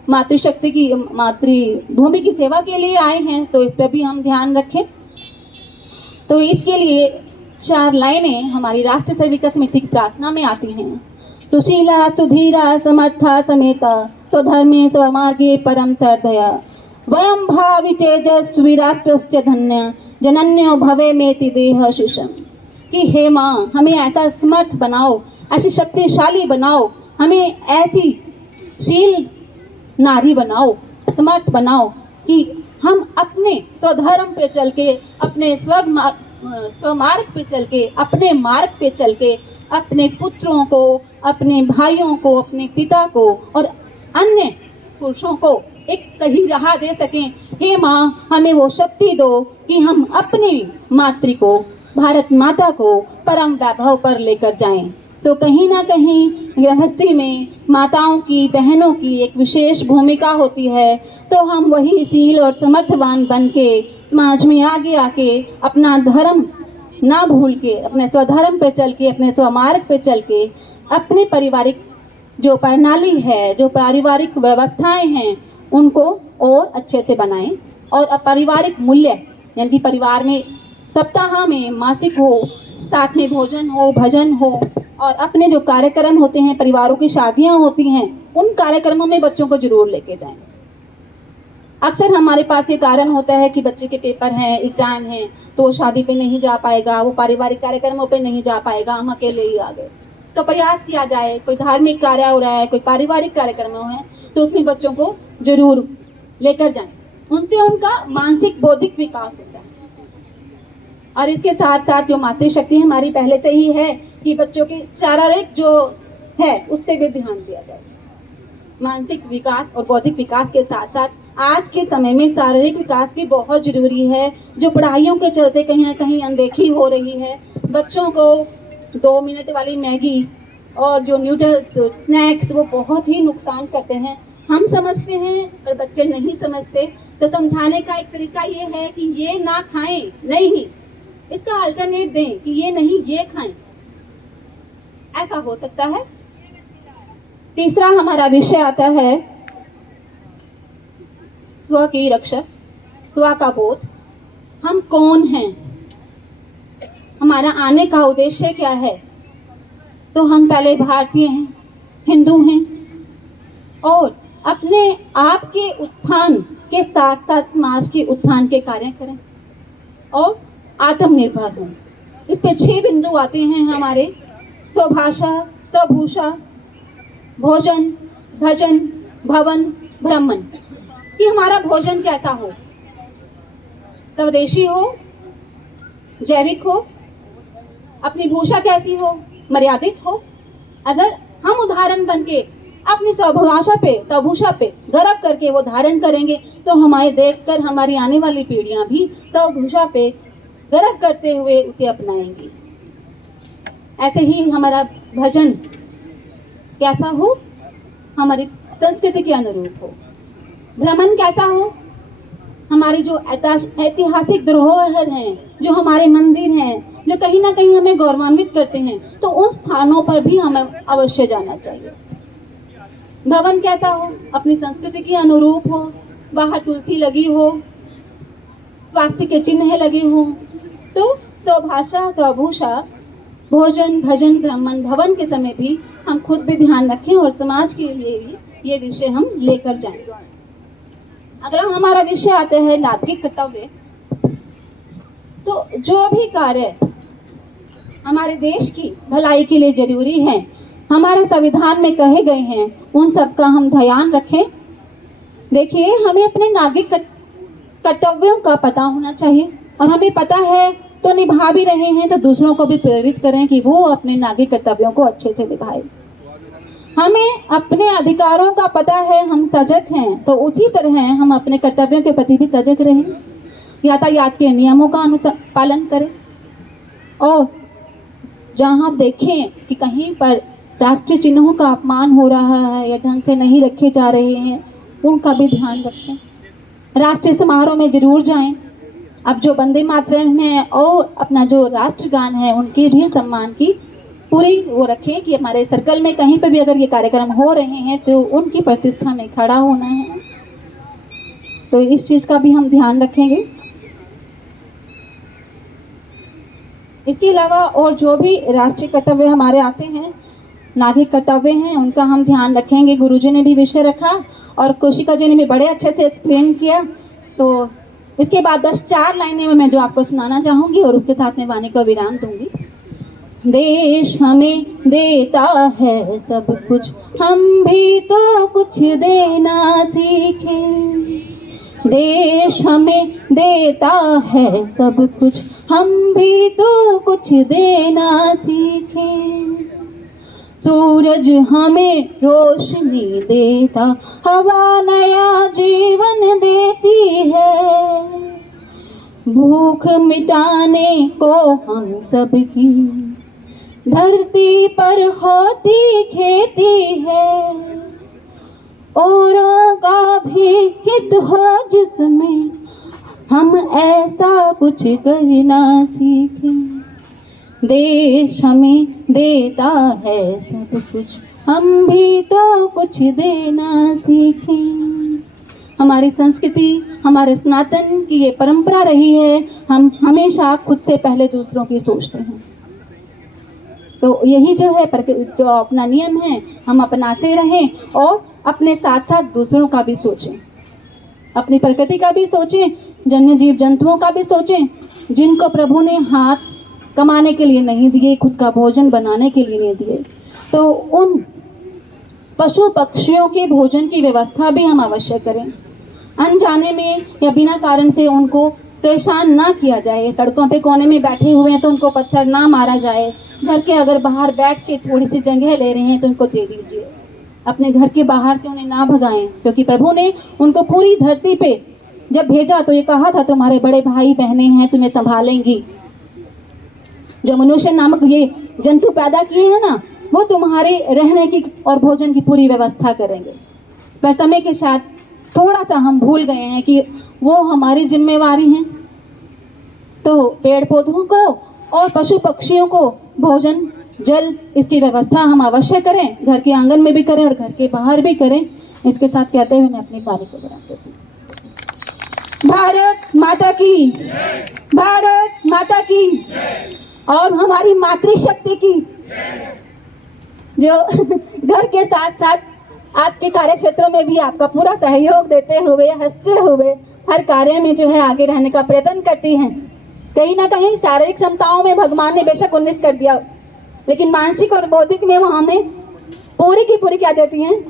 मातृशक्ति की, मातृभूमि की सेवा के लिए आए हैं, तो इस पर भी हम ध्यान रखें। तो इसके लिए 4 लाइनें हमारी राष्ट्र सेविका समिति की प्रार्थना में आती हैं। सुशीला सुधीरा समर्था समेता स्वधर्मे स्वमार्गे परम श्रद्धया वयं भावि तेजस्वी राष्ट्रस्य धन्य जनन्यो भवे मेति देह शिशम। कि हे माँ, हमें ऐसा समर्थ बनाओ, ऐसी शक्तिशाली बनाओ, हमें ऐसी शील नारी बनाओ, समर्थ बनाओ कि हम अपने स्वधर्म पे चल के, अपने स्वमार्ग पे चल के, अपने मार्ग पे चल के अपने पुत्रों को, अपने भाइयों को, अपने पिता को और अन्य पुरुषों को एक सही राह दे सकें। हे माँ, हमें वो शक्ति दो कि हम अपनी मातृ को, भारत माता को परम वैभव पर लेकर जाएं। तो कहीं ना कहीं गृहस्थी में माताओं की, बहनों की एक विशेष भूमिका होती है। तो हम वही शील और समर्थवान बन के समाज में आगे आके अपना धर्म ना भूल के, अपने स्वधर्म पे चल के, अपने स्वमार्ग पे चल के, अपने पारिवारिक जो प्रणाली है, जो पारिवारिक व्यवस्थाएं हैं, उनको और अच्छे से बनाएं। और पारिवारिक मूल्य यानी कि परिवार में सप्ताह में मासिक हो, साथ में भोजन हो, भजन हो, और अपने जो कार्यक्रम होते हैं, परिवारों की शादियां होती हैं, उन कार्यक्रमों में बच्चों को जरूर लेके जाएं। अक्सर हमारे पास ये कारण होता है कि बच्चे के पेपर हैं, एग्जाम हैं, तो वो शादी पे नहीं जा पाएगा, वो पारिवारिक कार्यक्रमों पे नहीं जा पाएगा, हम अकेले ही आ गए। तो प्रयास किया जाए, कोई धार्मिक कार्य हो रहा है, कोई पारिवारिक कार्यक्रम है, तो उसमें बच्चों को जरूर लेकर जाएं। उनसे उनका मानसिक बौद्धिक विकास होता है। और इसके साथ साथ जो मातृशक्ति हमारी पहले से ही है कि बच्चों के शारीरिक जो है उस पर भी ध्यान दिया जाए। मानसिक विकास और बौद्धिक विकास के साथ साथ आज के समय में शारीरिक विकास भी बहुत जरूरी है, जो पढ़ाइयों के चलते कहीं ना कहीं अनदेखी हो रही है। बच्चों को 2 मिनट वाली मैगी और जो न्यूडल्स स्नैक्स वो बहुत ही नुकसान करते हैं। हम समझते हैं पर बच्चे नहीं समझते। तो समझाने का एक तरीका ये है कि ये ना खाएं, नहीं, इसका अल्टरनेट दें कि ये नहीं ये खाएं, ऐसा हो सकता है। तीसरा हमारा विषय आता है स्व की रक्षा, स्व का बोध। हम कौन हैं, हमारा आने का उद्देश्य क्या है। तो हम पहले भारतीय हैं, हिंदू हैं, और अपने आप के उत्थान के साथ साथ समाज के उत्थान के कार्य करें और आत्मनिर्भर हों। इस पे 6 बिंदु आते हैं हमारे: स्वभाषा, स्वभूषा, भोजन, भजन, भवन, ब्राह्मण। कि हमारा भोजन कैसा हो, स्वदेशी हो, जैविक हो, अपनी भूषा कैसी हो, मर्यादित हो। अगर हम उदाहरण बनके अपनी स्वभाषा पे, स्वभूषा पे गर्व करके वो धारण करेंगे तो हमारे देखकर हमारी आने वाली पीढ़ियां भी स्वभूषा पे गर्व करते हुए उसे अपनाएंगी। ऐसे ही हमारा भजन कैसा हो, हमारी संस्कृति के अनुरूप हो। भ्रमण कैसा हो, हमारी जो ऐतिहासिक धरोहर हैं, जो हमारे मंदिर हैं, जो कहीं ना कहीं हमें गौरवान्वित करते हैं, तो उन स्थानों पर भी हमें अवश्य जाना चाहिए। भवन कैसा हो, अपनी संस्कृति के अनुरूप हो, बाहर तुलसी लगी हो, स्वास्थ्य के चिन्ह लगे हों। तो स्वभाषा, स्वभूषा, भोजन, भजन, ब्राह्मण, भवन के समय भी हम खुद भी ध्यान रखें और समाज के लिए भी ये विषय हम लेकर जाएं। अगला हमारा विषय आता है नागरिक कर्तव्य। तो जो भी कार्य हमारे देश की भलाई के लिए जरूरी है, हमारे संविधान में कहे गए हैं, उन सब का हम ध्यान रखें। देखिए, हमें अपने नागरिक कर्तव्यों का पता होना चाहिए, और हमें पता है तो निभा भी रहे हैं, तो दूसरों को भी प्रेरित करें कि वो अपने नागरिक कर्तव्यों को अच्छे से निभाएं। हमें अपने अधिकारों का पता है, हम सजग हैं, तो उसी तरह हम अपने कर्तव्यों के प्रति भी सजग रहें। यातायात के नियमों का पालन करें, और जहाँ आप देखें कि कहीं पर राष्ट्रीय चिन्हों का अपमान हो रहा है या ढंग से नहीं रखे जा रहे हैं, उनका भी ध्यान रखें। राष्ट्रीय समारोह में जरूर जाएं। अब जो वंदे मातरम है और अपना जो राष्ट्रगान है, उनके भी सम्मान की पूरी वो रखें कि हमारे सर्कल में कहीं पर भी अगर ये कार्यक्रम हो रहे हैं तो उनकी प्रतिष्ठा में खड़ा होना है। तो इस चीज़ का भी हम ध्यान रखेंगे। इसके अलावा और जो भी राष्ट्रीय कर्तव्य हमारे आते हैं, नागरिक कर्तव्य हैं, उनका हम ध्यान रखेंगे। गुरुजी ने भी विषय रखा और कोशिका जी ने भी बड़े अच्छे से एक्सप्लेन किया। तो इसके बाद 4 लाइनें में मैं जो आपको सुनाना चाहूँगी और उसके साथ में वाणी को विराम दूंगी। देश हमें देता है सब कुछ, हम भी तो कुछ देना सीखें। देश हमें देता है सब कुछ, हम भी तो कुछ देना सीखें। सूरज हमें रोशनी देता, हवा नया जीवन देती है। भूख मिटाने को हम सबकी धरती पर होती खेती है। औरों का भी हित हो जिसमें हम ऐसा कुछ करना सीखें। देश हमें देता है सब कुछ, हम भी तो कुछ देना सीखें। हमारी संस्कृति, हमारे सनातन की ये परंपरा रही है, हम हमेशा खुद से पहले दूसरों की सोचते हैं। तो यही जो है जो अपना नियम है, हम अपनाते रहें और अपने साथ साथ दूसरों का भी सोचें। अपनी प्रकृति का भी सोचें, जन्य जीव जंतुओं का भी सोचें, जिनको प्रभु ने हाथ कमाने के लिए नहीं दिए, खुद का भोजन बनाने के लिए नहीं दिए। तो उन पशु पक्षियों के भोजन की व्यवस्था भी हम अवश्य करें। अनजाने में या बिना कारण से उनको परेशान ना किया जाए। सड़कों पे कोने में बैठे हुए हैं तो उनको पत्थर ना मारा जाए। घर के अगर बाहर बैठ के थोड़ी सी जगह ले रहे हैं तो उनको दे दीजिए। अपने घर के बाहर से उन्हें ना भगाएं, क्योंकि प्रभु ने उनको पूरी धरती पे जब भेजा तो ये कहा था तुम्हारे बड़े भाई बहनें हैं, तुम्हें संभालेंगी। जो मनुष्य नामक ये जंतु पैदा किए हैं ना, वो तुम्हारे रहने की और भोजन की पूरी व्यवस्था करेंगे। पर समय के साथ थोड़ा सा हम भूल गए हैं कि वो हमारी जिम्मेवारी हैं। तो पेड़ पौधों को और पशु पक्षियों को भोजन, जल, इसकी व्यवस्था हम अवश्य करें। घर के आंगन में भी करें और घर के बाहर भी करें। इसके साथ कहते हुए मैं अपनी बारी को विराम देती हूँ। भारत माता की, भारत माता की और हमारी मातृशक्ति की, जो घर के साथ साथ आपके कार्य क्षेत्रों में भी आपका पूरा सहयोग देते हुए, हंसते हुए हर कार्य में जो है आगे रहने का प्रयत्न करती हैं। कहीं ना कहीं शारीरिक क्षमताओं में भगवान ने बेशक 19 कर दिया, लेकिन मानसिक और बौद्धिक में वो हमें पूरी की पूरी क्या देती हैं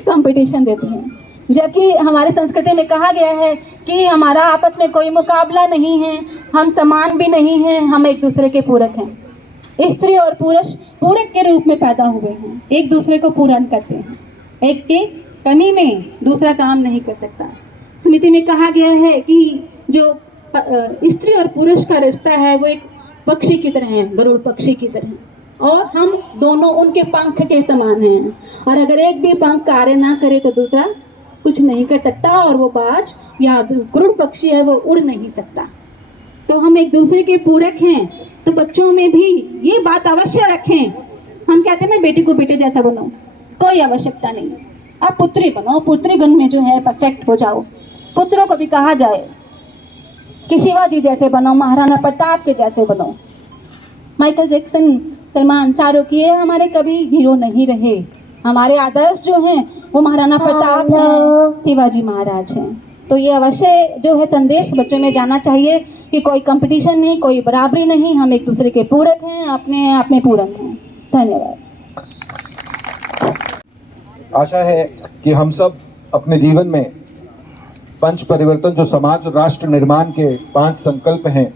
कंपटीशन देती हैं। जबकि हमारे संस्कृति में कहा गया है कि हमारा आपस में कोई मुकाबला नहीं है, हम समान भी नहीं हैं, हम एक दूसरे के पूरक हैं। स्त्री और पुरुष पूरक के रूप में पैदा हुए हैं, एक दूसरे को पूर्ण करते हैं। एक के कमी में दूसरा काम नहीं कर सकता। स्मृति में कहा गया है कि जो स्त्री और पुरुष का रिश्ता है वो एक पक्षी की तरह है, गरुड़ पक्षी की तरह, और हम दोनों उनके पंख के समान हैं। और अगर एक भी पंख कार्य ना करे तो दूसरा कुछ नहीं कर सकता, और वो बाज या गरुड़ पक्षी है वो उड़ नहीं सकता। तो हम एक दूसरे के पूरक हैं। तो बच्चों में भी ये बात अवश्य रखें। हम कहते हैं ना, बेटी को बेटे जैसा बनो, कोई आवश्यकता नहीं। आप पुत्री बनो, पुत्री गुण में जो है परफेक्ट हो जाओ। पुत्रों को भी कहा जाए कि शिवाजी जैसे बनो, महाराणा प्रताप के जैसे बनो। माइकल जैक्सन, सलमान, चाणक्य हमारे कभी हीरो नहीं रहे। हमारे आदर्श जो हैं वो महाराणा प्रताप हैं, शिवाजी महाराज हैं। तो ये अवश्य जो है संदेश बच्चों में जाना चाहिए कि कोई कंपटीशन नहीं, कोई बराबरी नहीं, हम एक दूसरे के पूरक हैं, अपने आप में पूरक हैं। धन्यवाद। आशा है कि हम सब अपने जीवन में पंच परिवर्तन, जो समाज और राष्ट्र निर्माण के 5 संकल्प हैं,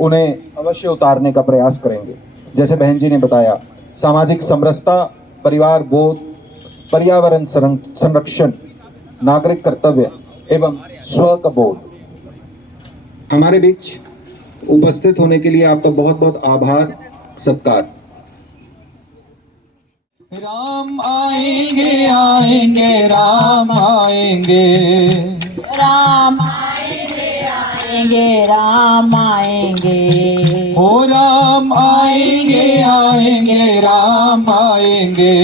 उन्हें अवश्य उतारने का प्रयास करेंगे। जैसे बहन जी ने बताया, सामाजिक समरसता, परिवार बोध, पर्यावरण संरक्षण, नागरिक कर्तव्य एवं स्व का बोध। हमारे बीच उपस्थित होने के लिए आपका बहुत बहुत आभार, सत्कार। राम आएंगे आएंगे राम आएंगे, राम आएंगे आएंगे राम आएंगे, ओ राम आएंगे आएंगे राम आएंगे,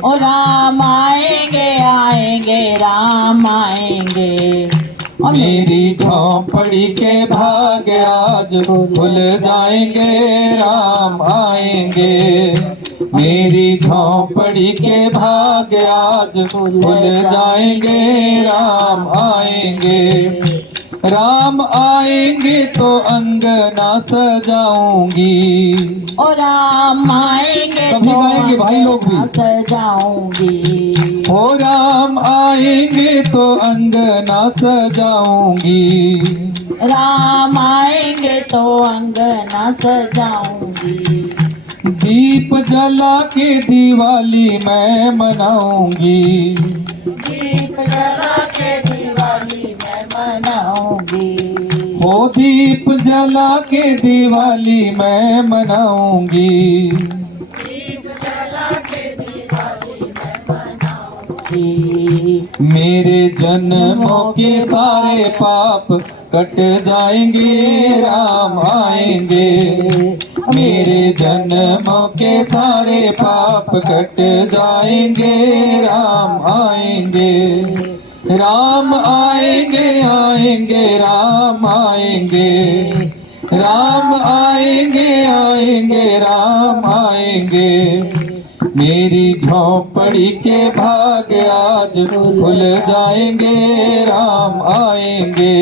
ओ राम आएंगे आएंगे राम आएंगे। मेरी झोंपड़ी के भाग्य आज खुल जाएंगे, राम आएंगे। मेरी झोंपड़ी के भाग्य आज खुल जाएंगे, राम आएंगे। राम आएंगे तो अंगना सजाऊंगी, ओ राम आएंगे कभी गाएंगे भाई लोग भी। सजाऊंगी, ओ राम आएंगे तो अंगना सजाऊंगी, राम आएंगे तो अंगना सजाऊंगी। दीप जला के दिवाली मैं मनाऊंगी, दीप जला के दिवाली मैं मनाऊंगी, ओ दीप जला के दिवाली मैं मनाऊंगी। मेरे जन्मों के सारे पाप कट जाएंगे, राम आएंगे। मेरे जन्मों के सारे पाप कट जाएंगे, राम आएंगे। राम आएंगे आएंगे राम आएंगे, राम आएंगे आएंगे राम आएंगे। मेरी झोंपड़ी के भाग आज खुल जाएंगे, राम आएंगे।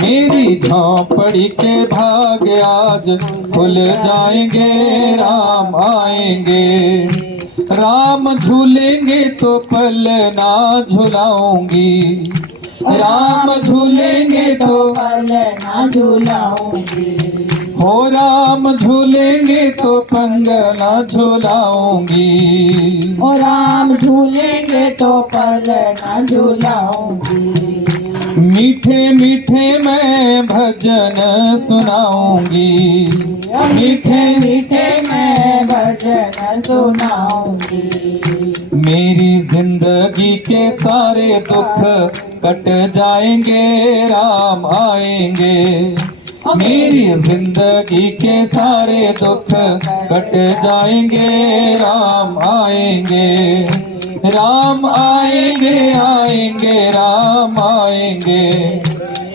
मेरी झोंपड़ी के भाग आज खुल जाएंगे, राम आएंगे। राम झूलेंगे तो पल ना झुलाऊंगी, राम झूलेंगे तो पल ना झूलाऊंगी। हो राम झूलेंगे तो पंगला झूलाऊंगी। ओ राम झूलेंगे तो पल ना झूलाऊंगी। मीठे मीठे मैं भजन सुनाऊंगी, मीठे मीठे मैं भजन सुनाऊंगी। मेरी जिंदगी के सारे दुख कट जाएंगे, राम आएंगे। मेरी जिंदगी के सारे दुख कट जाएंगे, राम आएंगे। राम आएंगे आएंगे राम आएंगे,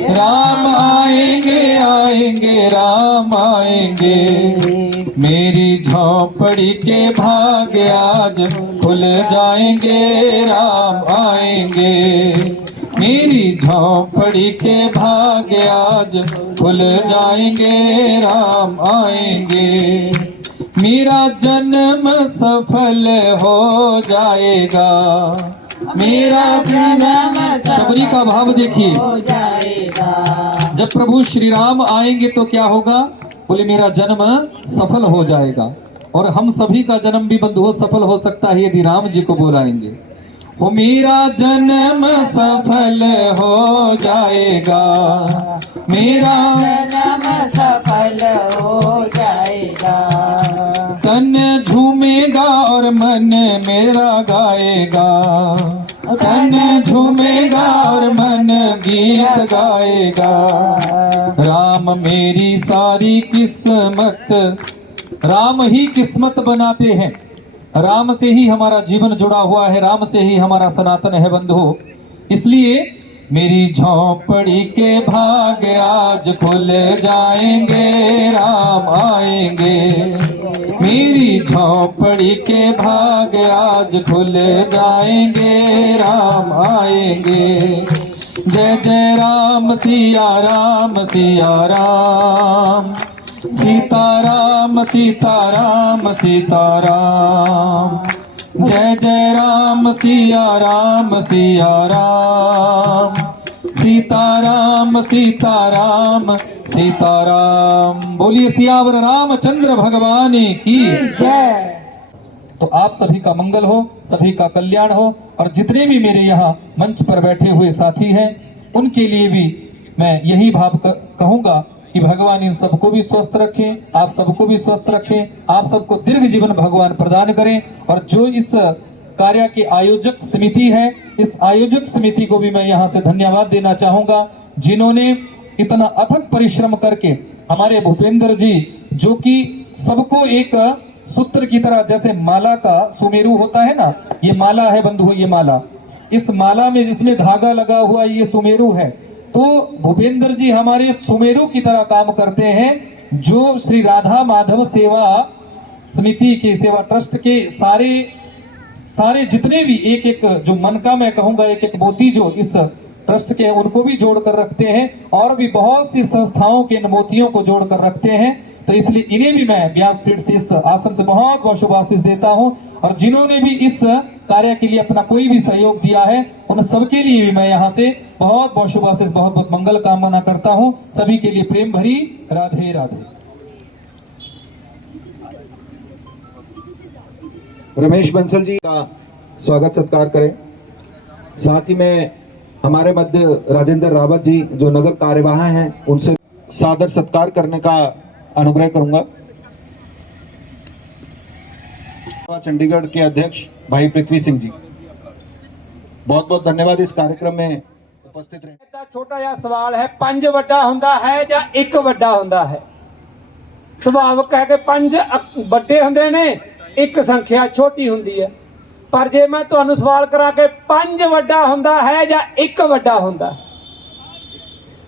राम आएंगे आएंगे राम आएंगे। मेरी झोंपड़ी के भाग आज खुल जाएंगे, राम आएंगे। मेरी झोंपड़ी के भाग आज खुल जाएंगे, राम आएंगे। मेरा जन्म सफल हो जाएगा, मेरा जन्म सबरी का भाव देखिए। हो जाएगा। जब प्रभु श्री राम आएंगे तो क्या होगा? बोले मेरा जन्म सफल हो जाएगा। और हम सभी का जन्म भी बंधुओं सफल हो सकता है यदि राम जी को बुलाएंगे। हो मेरा जन्म सफल हो जाएगा, मेरा जन्म सफल हो जाएगा। तन झूमेगा और मन मेरा गाएगा, तन झूमेगा और मन गीत गाएगा। राम मेरी सारी किस्मत, राम ही किस्मत बनाते हैं। राम से ही हमारा जीवन जुड़ा हुआ है, राम से ही हमारा सनातन है बंधु। इसलिए मेरी झोंपड़ी के भाग आज खुल जाएंगे, राम आएंगे। मेरी झोंपड़ी के भाग आज खुल जाएंगे, राम आएंगे। जय जय राम सिया राम सिया राम, सीताराम सीताराम सीताराम। जय जय राम सिया राम सिया राम, सीताराम सीताराम सीताराम। बोलिए सियावर रामचंद्र भगवान की जय। तो आप सभी का मंगल हो, सभी का कल्याण हो। और जितने भी मेरे यहाँ मंच पर बैठे हुए साथी हैं उनके लिए भी मैं यही भाव कहूंगा कि भगवान इन सबको भी स्वस्थ रखें, आप सबको भी स्वस्थ रखें, आप सबको दीर्घ जीवन भगवान प्रदान करें। और जो इस कार्य के आयोजक समिति है, इस आयोजक समिति को भी मैं यहाँ से धन्यवाद देना चाहूंगा, जिन्होंने इतना अथक परिश्रम करके हमारे भूपेंद्र जी, जो कि सबको एक सूत्र की तरह, जैसे माला का सुमेरु होता है ना, ये माला है बंधु, ये माला, इस माला में जिसमें धागा लगा हुआ ये सुमेरु है। तो भूपेंद्र जी हमारे सुमेरु की तरह काम करते हैं, जो श्री राधा माधव सेवा समिति के, सेवा ट्रस्ट के सारे जितने भी एक एक जो मन का मैं कहूंगा एक एक मोती जो इस ट्रस्ट के, उनको भी जोड़ कर रखते हैं। और भी बहुत सी संस्थाओं के मोतियों को जोड़ कर रखते हैं। तो इसलिए इन्हें भी मैं व्यासपीठ से, इस आसन से बहुत बहुत शुभ आशीष देता हूं। और जिन्होंने भी इस कार्य के लिए अपना कोई भी सहयोग दिया है, उन सबके लिए भी मैं यहाँ से बहुत बहुत शुभ आशीष, बहुत बहुत मंगल कामना करता हूं। सभी के लिए प्रेम भरी राधे राधे। रमेश बंसल जी का स्वागत सत्कार करें। साथ ही में हमारे मध्य राजेंद्र रावत जी जो नगर कार्यवाह हैं, उनसे सादर सत्कार करने का अनुग्रह करूंगा। चंडीगढ़ के अध्यक्ष भाई पृथ्वी सिंह जी, बहुत बहुत धन्यवाद इस कार्यक्रम में उपस्थित रहे। छोटा जिहा सवाल है, 5 ਵੱਡਾ ਹੁੰਦਾ ਹੈ ਜਾਂ 1 ਵੱਡਾ ਹੁੰਦਾ ਹੈ? ਸੁਭਾਵਕ ਹੈ ਕਿ 5 ਵੱਡੇ ਹੁੰਦੇ ਨੇ, 1 ਸੰਖਿਆ ਛੋਟੀ ਹੁੰਦੀ ਹੈ। ਪਰ ਜੇ ਮੈਂ ਤੁਹਾਨੂੰ ਸਵਾਲ ਕਰਾਂ ਕਿ 5 ਵੱਡਾ ਹੁੰਦਾ ਹੈ ਜਾਂ 1 ਵੱਡਾ ਹੁੰਦਾ,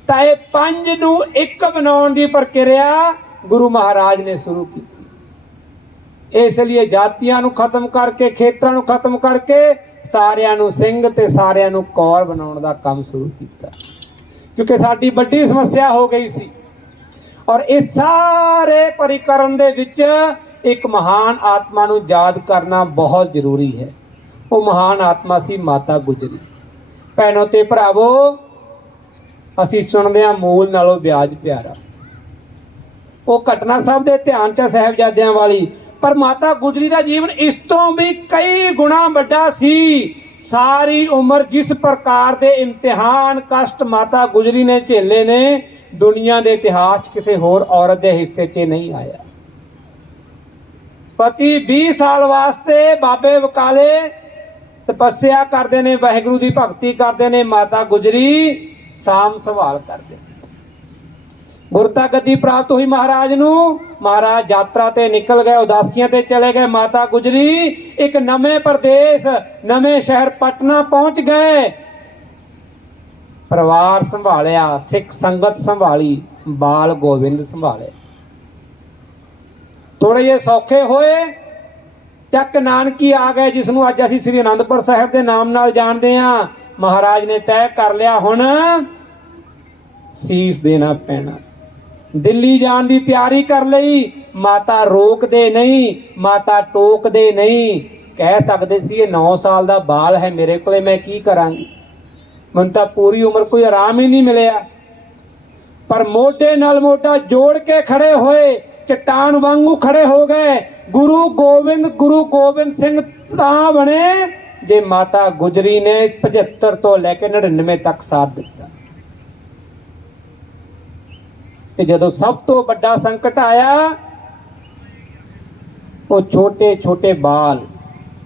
ਤਾਂ ਇਹ 5 ਨੂੰ 1 ਬਣਾਉਣ ਦੀ ਪ੍ਰਕਿਰਿਆ ਗੁਰੂ ਮਹਾਰਾਜ ਨੇ ਸ਼ੁਰੂ ਕੀਤੀ। ਇਸ ਲਈ ਜਾਤੀਆਂ ਨੂੰ ਖਤਮ ਕਰਕੇ, ਖੇਤਰਾਂ ਨੂੰ ਖਤਮ ਕਰਕੇ ਸਾਰਿਆਂ ਨੂੰ ਸਿੰਘ ਤੇ ਸਾਰਿਆਂ ਨੂੰ ਕੌਰ ਬਣਾਉਣ ਦਾ ਕੰਮ ਸ਼ੁਰੂ ਕੀਤਾ, ਕਿਉਂਕਿ ਸਾਡੀ ਵੱਡੀ ਸਮੱਸਿਆ ਹੋ ਗਈ ਸੀ। ਔਰ ਇਸ ਸਾਰੇ ਪਰਿਕਰਮ ਦੇ ਵਿੱਚ ਇੱਕ ਮਹਾਨ ਆਤਮਾ ਨੂੰ ਯਾਦ ਕਰਨਾ ਬਹੁਤ ਜ਼ਰੂਰੀ ਹੈ। ਉਹ ਮਹਾਨ ਆਤਮਾ ਸੀ ਮਾਤਾ ਗੁਜਰੀ। ਭੈਣੋ ਤੇ ਭਰਾਵੋ, ਅਸੀਂ ਸੁਣਦੇ ਹਾਂ ਮੂਲ ਨਾਲੋਂ ਵਿਆਜ ਪਿਆਰਾ। ਉਹ ਘਟਨਾ ਸਭ ਦੇ ਧਿਆਨ 'ਚ ਸਾਹਿਬਜ਼ਾਦਿਆਂ ਵਾਲੀ, ਪਰ ਮਾਤਾ ਗੁਜਰੀ ਦਾ ਜੀਵਨ ਇਸ ਤੋਂ ਵੀ ਕਈ ਗੁਣਾ ਵੱਡਾ ਸੀ। ਸਾਰੀ ਉਮਰ ਜਿਸ ਪ੍ਰਕਾਰ ਦੇ ਇਮਤਿਹਾਨ ਕਸ਼ਟ ਮਾਤਾ ਗੁਜਰੀ ਨੇ ਝੇਲੇ ਨੇ, ਦੁਨੀਆ ਦੇ ਇਤਿਹਾਸ 'ਚ ਕਿਸੇ ਹੋਰ ਔਰਤ ਦੇ ਹਿੱਸੇ 'ਚ ਨਹੀਂ ਆਇਆ। ਪਤੀ 20 ਸਾਲ ਵਾਸਤੇ ਬਾਬੇ ਬਕਾਲੇ ਤਪੱਸਿਆ ਕਰਦੇ ਨੇ, ਵਾਹਿਗੁਰੂ ਦੀ ਭਗਤੀ ਕਰਦੇ ਨੇ, ਮਾਤਾ ਗੁਜਰੀ ਸਾਂਭ ਸੰਭਾਲ ਕਰਦੇ। ਗੁਰਤਾ ਗੱਦੀ ਪ੍ਰਾਪਤ ਹੋਈ ਮਹਾਰਾਜ ਨੂੰ, ਮਹਾਰਾਜ ਯਾਤਰਾ ਤੇ ਨਿਕਲ ਗਏ, ਉਦਾਸੀਆਂ ਤੇ ਚਲੇ ਗਏ। ਮਾਤਾ ਗੁਜਰੀ ਇੱਕ ਨਵੇਂ ਪ੍ਰਦੇਸ਼, ਨਵੇਂ ਸ਼ਹਿਰ ਪਟਨਾ ਪਹੁੰਚ ਗਏ। ਪਰਿਵਾਰ ਸੰਭਾਲਿਆ, ਸਿੱਖ ਸੰਗਤ ਸੰਭਾਲੀ, ਬਾਲ ਗੋਬਿੰਦ ਸੰਭਾਲੇ। ਥੋੜੇ ਜਿਹੇ ਸੌਖੇ ਹੋਏ, ਚੱਕ ਨਾਨਕੀ ਆ ਗਏ, ਜਿਸ ਨੂੰ ਅੱਜ ਅਸੀਂ ਸ੍ਰੀ ਅਨੰਦਪੁਰ ਸਾਹਿਬ ਦੇ ਨਾਮ ਨਾਲ ਜਾਣਦੇ ਹਾਂ। ਮਹਾਰਾਜ ਨੇ ਤੈਅ ਕਰ ਲਿਆ, ਹੁਣ ਸੀਸ ਦੇਣਾ ਪੈਣਾ। ਦਿੱਲੀ ਜਾਣ ਦੀ ਤਿਆਰੀ ਕਰ ਲਈ। ਮਾਤਾ ਰੋਕਦੇ ਨਹੀਂ, ਮਾਤਾ ਟੋਕਦੇ ਨਹੀਂ। ਕਹਿ ਸਕਦੇ ਸੀ ਇਹ 9 ਸਾਲ ਦਾ ਬਾਲ ਹੈ ਮੇਰੇ ਕੋਲੇ, ਮੈਂ ਕੀ ਕਰਾਂਗੀ, ਮੈਨੂੰ ਤਾਂ ਪੂਰੀ ਉਮਰ ਕੋਈ ਆਰਾਮ ਹੀ ਨਹੀਂ ਮਿਲਿਆ। ਪਰ ਮੋਢੇ ਨਾਲ ਮੋਢਾ ਜੋੜ ਕੇ ਖੜੇ ਹੋਏ, ਚਟਾਨ ਵਾਂਗੂ ਖੜੇ ਹੋ ਗਏ। ਗੁਰੂ ਗੋਬਿੰਦ ਸਿੰਘ ਤਾਂ ਬਣੇ ਜੇ ਮਾਤਾ ਗੁਜਰੀ ਨੇ 75 ਤੋਂ ਲੈ ਕੇ 99 ਤੱਕ ਸਾਥ ਦਿੱਤਾ। ਤੇ ਜਦੋਂ ਸਭ ਤੋਂ ਵੱਡਾ ਸੰਕਟ ਆਇਆ, ਉਹ ਛੋਟੇ ਛੋਟੇ ਬਾਲ,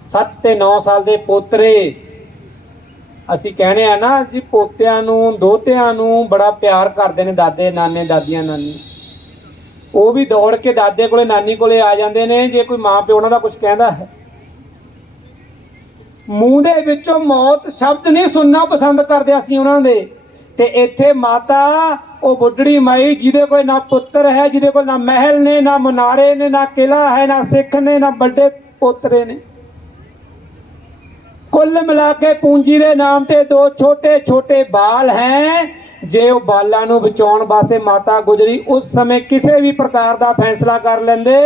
7 ਤੇ 9 ਸਾਲ ਦੇ ਪੋਤਰੇ, ਅਸੀਂ कहने ਆ ਨਾ ਜੀ, ਪੋਤਿਆਂ ਨੂੰ ਦੋਤਿਆਂ ਨੂੰ ਬੜਾ ਪਿਆਰ ਕਰਦੇ ਨੇ ਦਾਦੇ ਨਾਨੇ, ਦਾਦੀਆਂ ਨਾਨੀ। ਉਹ ਵੀ ਦੌੜ ਕੇ ਦਾਦੇ ਕੋਲੇ ਨਾਨੀ ਕੋਲੇ ਆ ਜਾਂਦੇ ਨੇ ਜੇ ਕੋਈ ਮਾਂ ਪਿਓ ਉਹਨਾਂ ਦਾ ਕੁਝ ਕਹਿੰਦਾ ਹੈ। ਮੂੰਹ ਦੇ ਵਿੱਚੋਂ ਮੌਤ ਸ਼ਬਦ ਨਹੀਂ ਸੁਣਨਾ ਪਸੰਦ ਕਰਦੇ ਅਸੀਂ ਉਹਨਾਂ ਦੇ। ਤੇ ਇੱਥੇ ਮਾਤਾ, ਉਹ ਬੁੱਢੜੀ ਮਾਈ ਜਿਹਦੇ ਕੋਲ ਨਾ ਪੁੱਤਰ ਹੈ, ਜਿਹਦੇ ਕੋਲ ਨਾ ਮਹਿਲ ਨੇ, ਨਾ ਮਨਾਰੇ ਨੇ, ਨਾ ਕਿਲਾ ਹੈ, ਨਾ ਸਿੱਖ ਨੇ, ਨਾ ਵੱਡੇ ਪੋਤਰੇ ਨੇ, ਕੁੱਲ ਮਿਲਾ ਕੇ ਪੂੰਜੀ ਦੇ ਨਾਮ ਤੇ 2 ਛੋਟੇ ਛੋਟੇ ਬਾਲ ਹੈ। ਜੇ ਉਹ ਬਾਲਾਂ ਨੂੰ ਬਚਾਉਣ ਵਾਸਤੇ ਮਾਤਾ ਗੁਜਰੀ ਉਸ ਸਮੇਂ ਕਿਸੇ ਵੀ ਪ੍ਰਕਾਰ ਦਾ ਫੈਸਲਾ ਕਰ ਲੈਂਦੇ,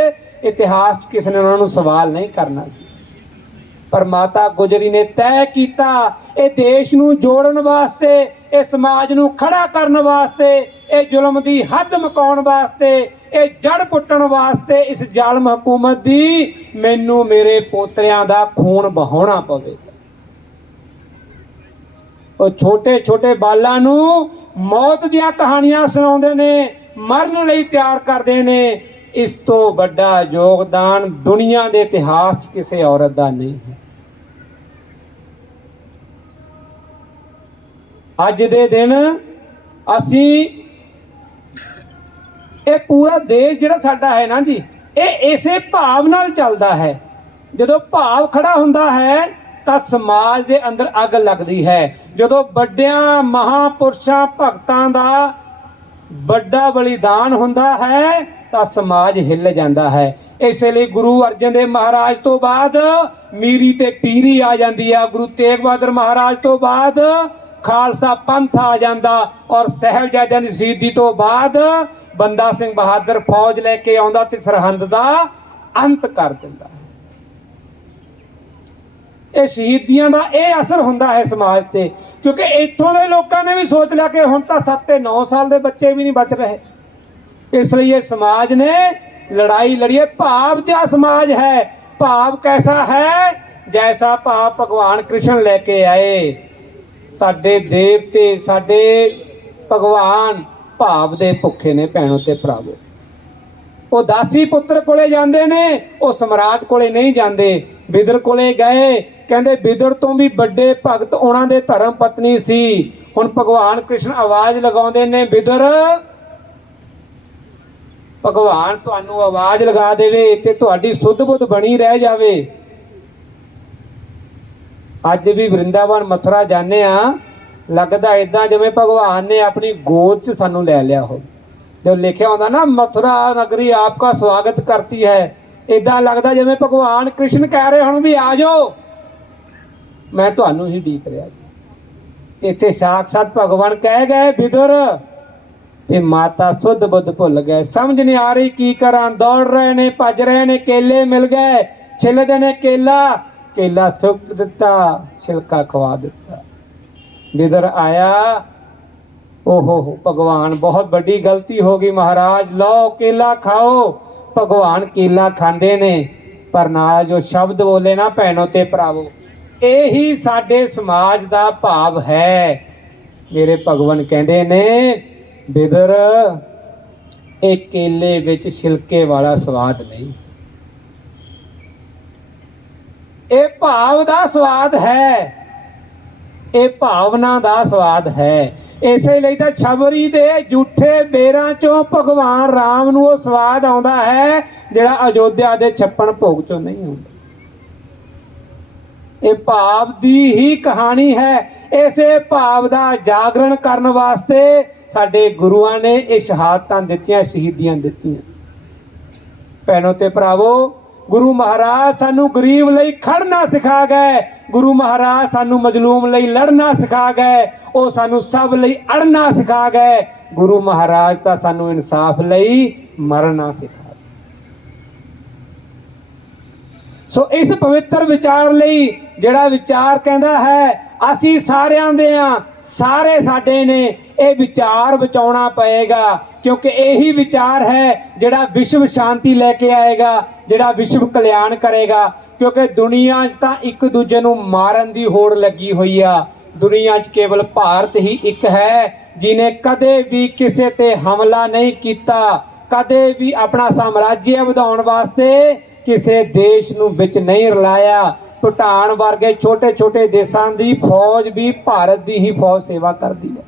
ਇਤਿਹਾਸ 'ਚ ਕਿਸੇ ਨੇ ਉਹਨਾਂ ਨੂੰ ਸਵਾਲ ਨਹੀਂ ਕਰਨਾ ਸੀ। ਪਰ ਮਾਤਾ ਗੁਜਰੀ ਨੇ ਤੈਅ ਕੀਤਾ, ਇਹ ਦੇਸ਼ ਨੂੰ ਜੋੜਨ ਵਾਸਤੇ, ਇਹ ਸਮਾਜ ਨੂੰ ਖੜਾ ਕਰਨ ਵਾਸਤੇ, ਇਹ ਜ਼ੁਲਮ ਦੀ ਹੱਦ ਮੁਕਾਉਣ ਵਾਸਤੇ, ਇਹ ਜੜ ਪੁੱਟਣ ਵਾਸਤੇ, ਇਸ ਜ਼ਾਲਮ ਹਕੂਮਤ ਦੀ, ਮੈਨੂੰ ਮੇਰੇ ਪੋਤਰਿਆਂ ਦਾ ਖੂਨ ਬਹਾਉਣਾ ਪਵੇਗਾ। ਉਹ ਛੋਟੇ ਛੋਟੇ ਬਾਲਾਂ ਨੂੰ ਮੌਤ ਦੀਆਂ ਕਹਾਣੀਆਂ ਸੁਣਾਉਂਦੇ ਨੇ, ਮਰਨ ਲਈ ਤਿਆਰ ਕਰਦੇ ਨੇ। ਇਸ ਤੋਂ ਵੱਡਾ ਯੋਗਦਾਨ ਦੁਨੀਆ ਦੇ ਇਤਿਹਾਸ 'ਚ ਕਿਸੇ ਔਰਤ ਦਾ ਨਹੀਂ ਹੈ। ਅੱਜ ਦੇ ਦਿਨ ਅਸੀਂ, ਇਹ ਪੂਰਾ ਦੇਸ਼ ਜਿਹੜਾ ਸਾਡਾ ਹੈ ਨਾ ਜੀ, ਇਹ ਇਸੇ ਭਾਵ ਨਾਲ ਚੱਲਦਾ ਹੈ। ਜਦੋਂ ਭਾਵ ਖੜਾ ਹੁੰਦਾ ਹੈ ਤਾਂ ਸਮਾਜ ਦੇ ਅੰਦਰ ਅੱਗ ਲੱਗਦੀ ਹੈ। ਜਦੋਂ ਵੱਡਿਆਂ ਮਹਾਪੁਰਸ਼ਾਂ ਭਗਤਾਂ ਦਾ ਵੱਡਾ ਬਲੀਦਾਨ ਹੁੰਦਾ ਹੈ ਤਾਂ ਸਮਾਜ ਹਿੱਲ ਜਾਂਦਾ ਹੈ। ਇਸੇ ਲਈ ਗੁਰੂ ਅਰਜਨ ਦੇਵ ਮਹਾਰਾਜ ਤੋਂ ਬਾਅਦ ਮੀਰੀ ਤੇ ਪੀਰੀ ਆ ਜਾਂਦੀ ਆ। ਗੁਰੂ ਤੇਗ ਬਹਾਦਰ ਮਹਾਰਾਜ ਤੋਂ ਬਾਅਦ ਖਾਲਸਾ ਪੰਥ ਆ ਜਾਂਦਾ, ਔਰ ਸਾਹਿਬਜ਼ਾਦਿਆਂ ਦੀ ਸ਼ਹੀਦੀ ਤੋਂ ਬਾਅਦ ਬੰਦਾ ਸਿੰਘ ਬਹਾਦਰ ਫੌਜ ਲੈ ਕੇ ਆਉਂਦਾ ਤੇ ਸਰਹੰਦ ਦਾ ਅੰਤ ਕਰ ਦਿੰਦਾ ਹੈ। ਇਹ ਸ਼ਹੀਦੀਆਂ ਦਾ ਇਹ ਅਸਰ ਹੁੰਦਾ ਹੈ ਸਮਾਜ ਤੇ, ਕਿਉਂਕਿ ਇੱਥੋਂ ਦੇ ਲੋਕਾਂ ਨੇ ਵੀ ਸੋਚ ਲਿਆ ਕਿ ਹੁਣ ਤਾਂ 7 ਤੇ 9 ਸਾਲ ਦੇ ਬੱਚੇ ਵੀ ਨਹੀਂ ਬਚ ਰਹੇ। ਇਸ ਲਈ ਇਹ ਸਮਾਜ ਨੇ ਲੜਾਈ ਲੜੀ ਹੈ। ਭਾਵ ਜਿਹਾ ਸਮਾਜ ਹੈ। ਭਾਵ कैसा है? जैसा भाव भगवान कृष्ण लेके आए। साडे देवते साडे भगवान भाव दे भुखे ने भैणों ते भरावो। वो दासी पुत्र कोले जांदे ने, वो सम्राट कोले नहीं जांदे। बिदर कोले गए, कहंदे बिदर तो भी बड़े भगत उन्हां दे धर्म पत्नी सी। हुण भगवान कृष्ण आवाज़ लगाउंदे ने, बिदर भगवान तुहानू आवाज़ लगा देवे ते तुहाडी सुध बुध बनी रह जावे। अज भी वृंदावन मथुरा जाने आ, लगदा इदां जिवें भगवान ने अपनी गोद च सानू लै लिया हो। जब लिखा होता ना, मथुरा नगरी आपका स्वागत करती है, ਇਦਾਂ ਲੱਗਦਾ ਜਿਵੇਂ ਭਗਵਾਨ ਕ੍ਰਿਸ਼ਨ ਕਹਿ ਰਹੇ ਹੁਣ ਵੀ ਆ ਜਾਓ, ਮੈਂ ਤੁਹਾਨੂੰ ਹੀ ਉਡੀਕ ਰਿਹਾ ਜੀ। ਇੱਥੇ ਸਾਖਸ਼ਾਤ ਭਗਵਾਨ ਕਹਿ ਗਏ ਵਿਦੁਰ ਤੇ ਮਾਤਾ ਸੁੱਧ ਬੁੱਧ ਭੁੱਲ ਗਏ, ਸਮਝ ਨਹੀਂ ਆ ਰਹੀ ਕੀ ਕਰਾਂ, ਦੌੜ ਰਹੇ ਨੇ, ਭੱਜ ਰਹੇ ਨੇ, ਕੇਲੇ ਮਿਲ ਗਏ, ਛਿੱਲਦੇ ਨੇ ਕੇਲਾ, ਕੇਲਾ ਸੁੱਟ ਦਿੱਤਾ, ਛਿਲਕਾ ਖਵਾ ਦਿੱਤਾ। ਵਿਦਰ ਆਇਆ, ਓਹੋ ਭਗਵਾਨ ਬਹੁਤ ਵੱਡੀ ਗਲਤੀ ਹੋ ਗਈ ਮਹਾਰਾਜ, ਲਓ ਕੇਲਾ ਖਾਓ। ਭਗਵਾਨ ਕੇਲਾ ਖਾਂਦੇ ਨੇ, ਪਰ ਨਾਲ ਜੋ ਸ਼ਬਦ ਬੋਲੇ ਨਾ ਭੈਣੋ ਤੇ ਭਰਾਵੋ, ਇਹੀ ਸਾਡੇ ਸਮਾਜ ਦਾ ਭਾਵ ਹੈ। ਮੇਰੇ ਭਗਵਾਨ ਕਹਿੰਦੇ ਨੇ ਵਿਦਰ ਇਹ ਕੇਲੇ ਵਿੱਚ ਛਿਲਕੇ ਵਾਲਾ ਸਵਾਦ ਨਹੀਂ, ਇਹ ਭਾਵ ਦਾ ਸਵਾਦ ਹੈ, ਇਹ ਭਾਵਨਾ ਦਾ ਸਵਾਦ ਹੈ। ਇਸੇ ਲਈ ਤਾਂ ਛਬਰੀ ਦੇ ਝੂਠੇ ਬੇਰਾਂ ਚੋਂ ਭਗਵਾਨ ਰਾਮ ਨੂੰ ਉਹ ਸਵਾਦ ਆਉਂਦਾ ਹੈ ਜਿਹੜਾ ਅਯੋਧਿਆ ਦੇ 56 ਭੋਗ ਚੋਂ ਨਹੀਂ ਆਉਂਦਾ। ਇਹ ਭਾਵ ਦੀ ਹੀ ਕਹਾਣੀ ਹੈ। ਇਸੇ ਭਾਵ ਦਾ ਜਾਗਰਣ ਕਰਨ ਵਾਸਤੇ ਸਾਡੇ ਗੁਰੂਆਂ ਨੇ ਇਹ ਸ਼ਹਾਦਤਾਂ ਦਿੱਤੀਆਂ, ਸ਼ਹੀਦੀਆਂ ਦਿੱਤੀਆਂ। ਭੈਣੋ ਤੇ ਭਰਾਵੋ, ਗੁਰੂ ਮਹਾਰਾਜ ਸਾਨੂੰ ਗਰੀਬ ਲਈ ਖੜਨਾ ਸਿਖਾ ਗਏ, ਗੁਰੂ ਮਹਾਰਾਜ ਸਾਨੂੰ ਮਜ਼ਲੂਮ ਲਈ ਲੜਨਾ ਸਿਖਾ ਗਏ, ਉਹ ਸਾਨੂੰ ਸਭ ਲਈ ਅੜਨਾ ਸਿਖਾ ਗਏ। ਗੁਰੂ ਮਹਾਰਾਜ ਤਾਂ ਸਾਨੂੰ ਇਨਸਾਫ ਲਈ ਮਰਨਾ ਸਿਖਾ। ਸੋ ਇਸ ਪਵਿੱਤਰ ਵਿਚਾਰ ਲਈ ਜਿਹੜਾ ਵਿਚਾਰ ਕਹਿੰਦਾ ਹੈ ਅਸੀਂ ਸਾਰਿਆਂ ਦੇ ਆ, ਸਾਰੇ ਸਾਡੇ ਨੇ, ਇਹ ਵਿਚਾਰ ਬਚਾਉਣਾ ਪਏਗਾ, ਕਿਉਂਕਿ ਇਹੀ ਵਿਚਾਰ ਹੈ ਜਿਹੜਾ ਵਿਸ਼ਵ ਸ਼ਾਂਤੀ ਲੈ ਕੇ ਆਏਗਾ, ਜਿਹੜਾ ਵਿਸ਼ਵ ਕਲਿਆਣ ਕਰੇਗਾ। ਕਿਉਂਕਿ ਦੁਨੀਆ 'ਚ ਤਾਂ ਇੱਕ ਦੂਜੇ ਨੂੰ ਮਾਰਨ ਦੀ ਹੋੜ ਲੱਗੀ ਹੋਈ ਆ। ਦੁਨੀਆ 'ਚ ਕੇਵਲ ਭਾਰਤ ਹੀ ਇੱਕ ਹੈ ਜਿਹਨੇ ਕਦੇ ਵੀ ਕਿਸੇ ਤੇ ਹਮਲਾ ਨਹੀਂ ਕੀਤਾ, ਕਦੇ ਵੀ ਆਪਣਾ ਸਾਮਰਾਜ ਵਧਾਉਣ ਵਾਸਤੇ ਕਿਸੇ ਦੇਸ਼ ਨੂੰ ਵਿੱਚ ਨਹੀਂ ਰਲਾਇਆ। ਭੂਟਾਨ ਵਰਗੇ ਛੋਟੇ ਛੋਟੇ ਦੇਸ਼ਾਂ ਦੀ ਫੌਜ ਵੀ ਭਾਰਤ ਦੀ ਹੀ ਫੌਜ ਸੇਵਾ ਕਰਦੀ ਹੈ,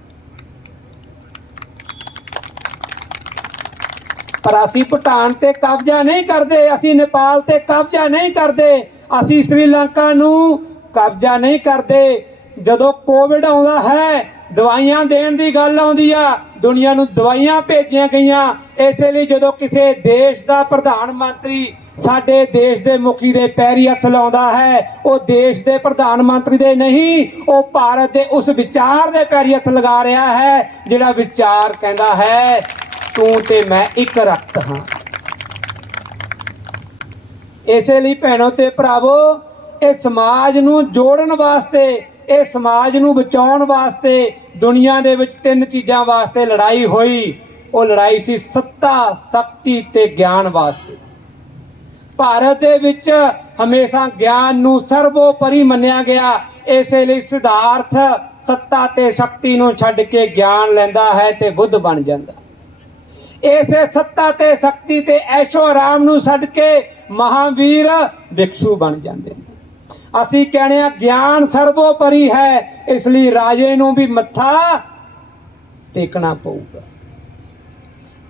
ਪਰ ਅਸੀਂ ਭੂਟਾਨ ਤੇ ਕਬਜ਼ਾ ਨਹੀਂ ਕਰਦੇ, ਅਸੀਂ ਨੇਪਾਲ ਤੇ ਕਬਜ਼ਾ ਨਹੀਂ ਕਰਦੇ, ਅਸੀਂ ਸ੍ਰੀਲੰਕਾ ਨੂੰ ਕਬਜ਼ਾ ਨਹੀਂ ਕਰਦੇ। ਜਦੋਂ ਕੋਵਿਡ ਆਉਂਦਾ ਹੈ, ਦਵਾਈਆਂ ਦੇਣ ਦੀ ਗੱਲ ਆਉਂਦੀ ਆ, ਦੁਨੀਆ ਨੂੰ ਦਵਾਈਆਂ ਭੇਜੀਆਂ ਗਈਆਂ। ਇਸੇ ਲਈ ਜਦੋਂ ਕਿਸੇ ਦੇਸ਼ ਦਾ ਪ੍ਰਧਾਨ ਮੰਤਰੀ ਸਾਡੇ ਦੇਸ਼ ਦੇ ਮੁਖੀ ਦੇ ਪੈਰੀ ਹੱਥ ਲਾਉਂਦਾ ਹੈ, ਉਹ ਦੇਸ਼ ਦੇ ਪ੍ਰਧਾਨ ਮੰਤਰੀ ਦੇ ਨਹੀਂ, ਉਹ ਭਾਰਤ ਦੇ ਉਸ ਵਿਚਾਰ ਦੇ ਪੈਰੀ ਹੱਥ ਲਗਾ ਰਿਹਾ ਹੈ ਜਿਹੜਾ ਵਿਚਾਰ ਕਹਿੰਦਾ ਹੈ ਤੂੰ ਤੇ ਮੈਂ ਇੱਕ ਰਕਤ ਹਾਂ। ਇਸੇ ਲਈ ਭੈਣੋ ਤੇ ਭਰਾਵੋ, ਇਹ ਸਮਾਜ ਨੂੰ ਜੋੜਨ ਵਾਸਤੇ, ਇਹ ਸਮਾਜ ਨੂੰ ਬਚਾਉਣ ਵਾਸਤੇ ਦੁਨੀਆ ਦੇ ਵਿੱਚ 3 ਚੀਜ਼ਾਂ ਵਾਸਤੇ ਲੜਾਈ ਹੋਈ। ਉਹ ਲੜਾਈ ਸੀ ਸੱਤਾ, ਸ਼ਕਤੀ ਤੇ ਗਿਆਨ ਵਾਸਤੇ। ਭਾਰਤ ਦੇ ਵਿੱਚ ਹਮੇਸ਼ਾ ਗਿਆਨ ਨੂੰ ਸਰਵੋਪਰੀ ਮੰਨਿਆ ਗਿਆ। ਇਸੇ ਲਈ ਸਿਧਾਰਥ ਸੱਤਾ ਤੇ ਸ਼ਕਤੀ ਨੂੰ ਛੱਡ ਕੇ ਗਿਆਨ ਲੈਂਦਾ ਹੈ ਤੇ ਬੁੱਧ ਬਣ ਜਾਂਦਾ। ਇਸੇ ਸੱਤਾ ਤੇ ਸ਼ਕਤੀ ਤੇ ਐਸ਼ੋ ਆਰਾਮ ਨੂੰ ਛੱਡ ਕੇ ਮਹਾਵੀਰ ਭਿਕਸ਼ੂ ਬਣ ਜਾਂਦੇ ਨੇ। ਅਸੀਂ ਕਹਿੰਦੇ ਆ ਗਿਆਨ ਸਰਵੋਪਰੀ ਹੈ, ਇਸ ਲਈ ਰਾਜੇ ਨੂੰ ਵੀ ਮੱਥਾ ਟੇਕਣਾ ਪਊਗਾ।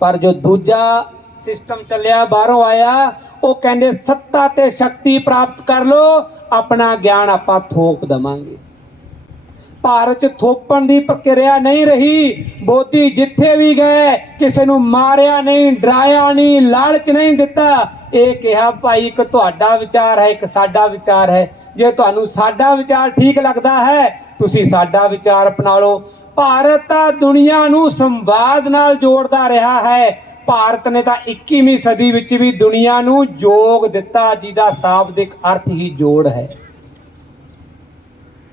ਪਰ ਜੋ ਦੂਜਾ ਸਿਸਟਮ ਚੱਲਿਆ, ਬਾਹਰੋਂ ਆਇਆ, ਉਹ ਕਹਿੰਦੇ ਸੱਤਾ ਤੇ ਸ਼ਕਤੀ ਪ੍ਰਾਪਤ ਕਰ ਲੋ, ਆਪਣਾ ਗਿਆਨ ਆਪਾਂ ਥੋਪ ਦਵਾਂਗੇ। ਭਾਰਤ 'ਚ ਥੋਪਣ ਦੀ ਪ੍ਰਕਿਰਿਆ ਨਹੀਂ ਰਹੀ। ਮੋਦੀ ਜਿੱਥੇ ਵੀ ਗਏ ਕਿਸੇ ਨੂੰ ਮਾਰਿਆ ਨਹੀਂ, ਡਰਾਇਆ ਨਹੀਂ, ਲਾਲਚ ਨਹੀਂ ਦਿੱਤਾ। ਇਹ ਕਿਹਾ ਭਾਈ ਇੱਕ ਤੁਹਾਡਾ ਵਿਚਾਰ ਹੈ, ਇੱਕ ਸਾਡਾ ਵਿਚਾਰ ਹੈ, ਜੇ ਤੁਹਾਨੂੰ ਸਾਡਾ ਵਿਚਾਰ ਠੀਕ ਲੱਗਦਾ ਹੈ ਤੁਸੀਂ ਸਾਡਾ ਵਿਚਾਰ ਅਪਣਾ ਲਓ। ਭਾਰਤ ਤਾਂ ਦੁਨੀਆ ਨੂੰ ਸੰਵਾਦ ਨਾਲ ਜੋੜਦਾ ਰਿਹਾ ਹੈ। ਭਾਰਤ ਨੇ ਤਾਂ 21ਵੀਂ ਸਦੀ ਵਿੱਚ ਵੀ ਦੁਨੀਆ ਨੂੰ ਯੋਗ ਦਿੱਤਾ, ਜਿਹਦਾ ਸ਼ਾਬਦਿਕ ਅਰਥ ਹੀ ਜੋੜ ਹੈ।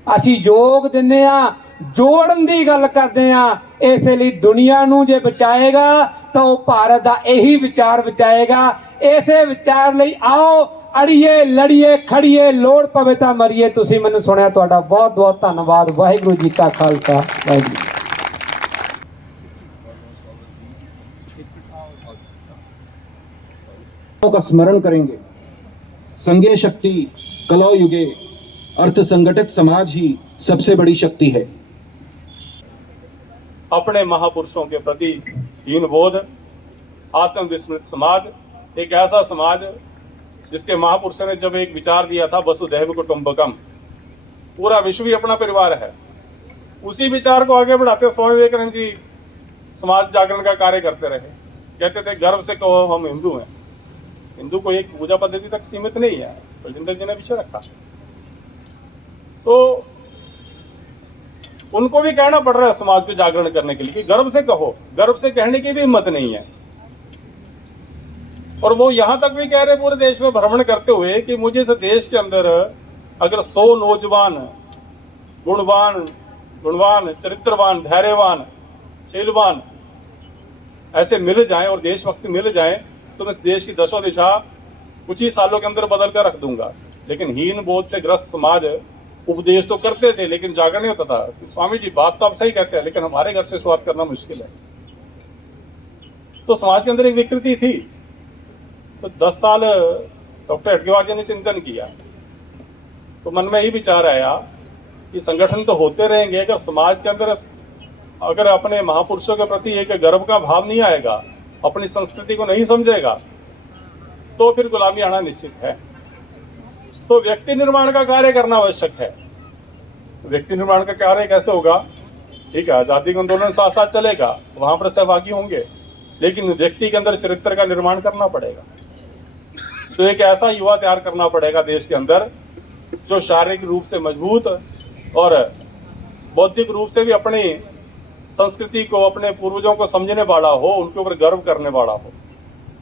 ਅਸੀਂ ਯੋਗ ਦਿੰਦੇ ਆ, ਜੋੜਨ ਦੀ ਗੱਲ ਕਰਦੇ ਆ। ਇਸੇ ਲਈ ਦੁਨੀਆ ਨੂੰ ਜੇ ਬਚਾਏਗਾ ਤਾਂ ਉਹ ਭਾਰਤ ਦਾ ਇਹੀ ਵਿਚਾਰ ਬਚਾਏਗਾ। ਇਸੇ ਵਿਚਾਰ ਲਈ ਆਓ ਅੜੀਏ, ਲੜੀਏ, ਖੜੀਏ, ਲੋੜ ਪਵੇ ਤਾਂ ਮਰੀਏ। ਤੁਸੀਂ ਮੈਨੂੰ ਸੁਣਿਆ, ਤੁਹਾਡਾ ਬਹੁਤ ਬਹੁਤ ਧੰਨਵਾਦ। ਵਾਹਿਗੁਰੂ ਜੀ ਕਾ ਖਾਲਸਾ, ਵਾਹਿਗੁਰੂ। का स्मरण करेंगे। संघे शक्ति कलौ युगे, अर्थ संगठित समाज ही सबसे बड़ी शक्ति है। अपने महापुरुषों के प्रति हीन बोध, आत्मविस्मृत समाज, एक ऐसा समाज जिसके महापुरुषों ने जब एक विचार दिया था वसुधैव कुटुंबकम, पूरा विश्व ही अपना परिवार है, उसी विचार को आगे बढ़ाते स्वामी विवेकानंद जी समाज जागरण का कार्य करते रहे। कहते थे गर्व से कहो हम हिंदू हैं। हिंदू को एक पूजा पद्धति तक सीमित नहीं है, बलजिंदर जी ने विषय रखा। तो उनको भी कहना पड़ रहा है समाज को जागरण करने के लिए कि गर्व से कहो, गर्व से कहने की भी हिम्मत नहीं है। और वो यहां तक भी कह रहे पूरे देश में भ्रमण करते हुए कि मुझे इस देश के अंदर अगर 100 नौजवान गुणवान, चरित्रवान, धैर्यवान, शीलवान ऐसे मिल जाएं और देशभक्त मिल जाएं तो मैं इस देश की दशो दिशा कुछ ही सालों के अंदर बदल कर रख दूंगा। लेकिन हीन बोध से ग्रस्त समाज उपदेश तो करते थे लेकिन जागरण नहीं होता था कि स्वामी जी बात तो आप सही कहते हैं लेकिन हमारे घर से शुरुआत करना मुश्किल है। तो समाज के अंदर एक विकृति थी। तो 10 साल डॉक्टर हेडगेवार जी ने चिंतन किया तो मन में यही विचार आया कि संगठन तो होते रहेंगे, अगर समाज के अंदर अगर अपने महापुरुषों के प्रति एक गर्व का भाव नहीं आएगा, अपनी संस्कृति को नहीं समझेगा, तो फिर गुलामी आना निश्चित है। तो व्यक्ति निर्माण का कार्य करना आवश्यक है। व्यक्ति निर्माण का कार्य कैसे होगा? ठीक है, आजादी का आंदोलन साथ साथ चलेगा, वहां पर सहभागी होंगे, लेकिन व्यक्ति के अंदर चरित्र का निर्माण करना पड़ेगा। तो एक ऐसा युवा तैयार करना पड़ेगा देश के अंदर जो शारीरिक रूप से मजबूत और बौद्धिक रूप से भी अपनी संस्कृति को, अपने पूर्वजों को समझने वाला हो, उनके ऊपर गर्व करने वाला हो।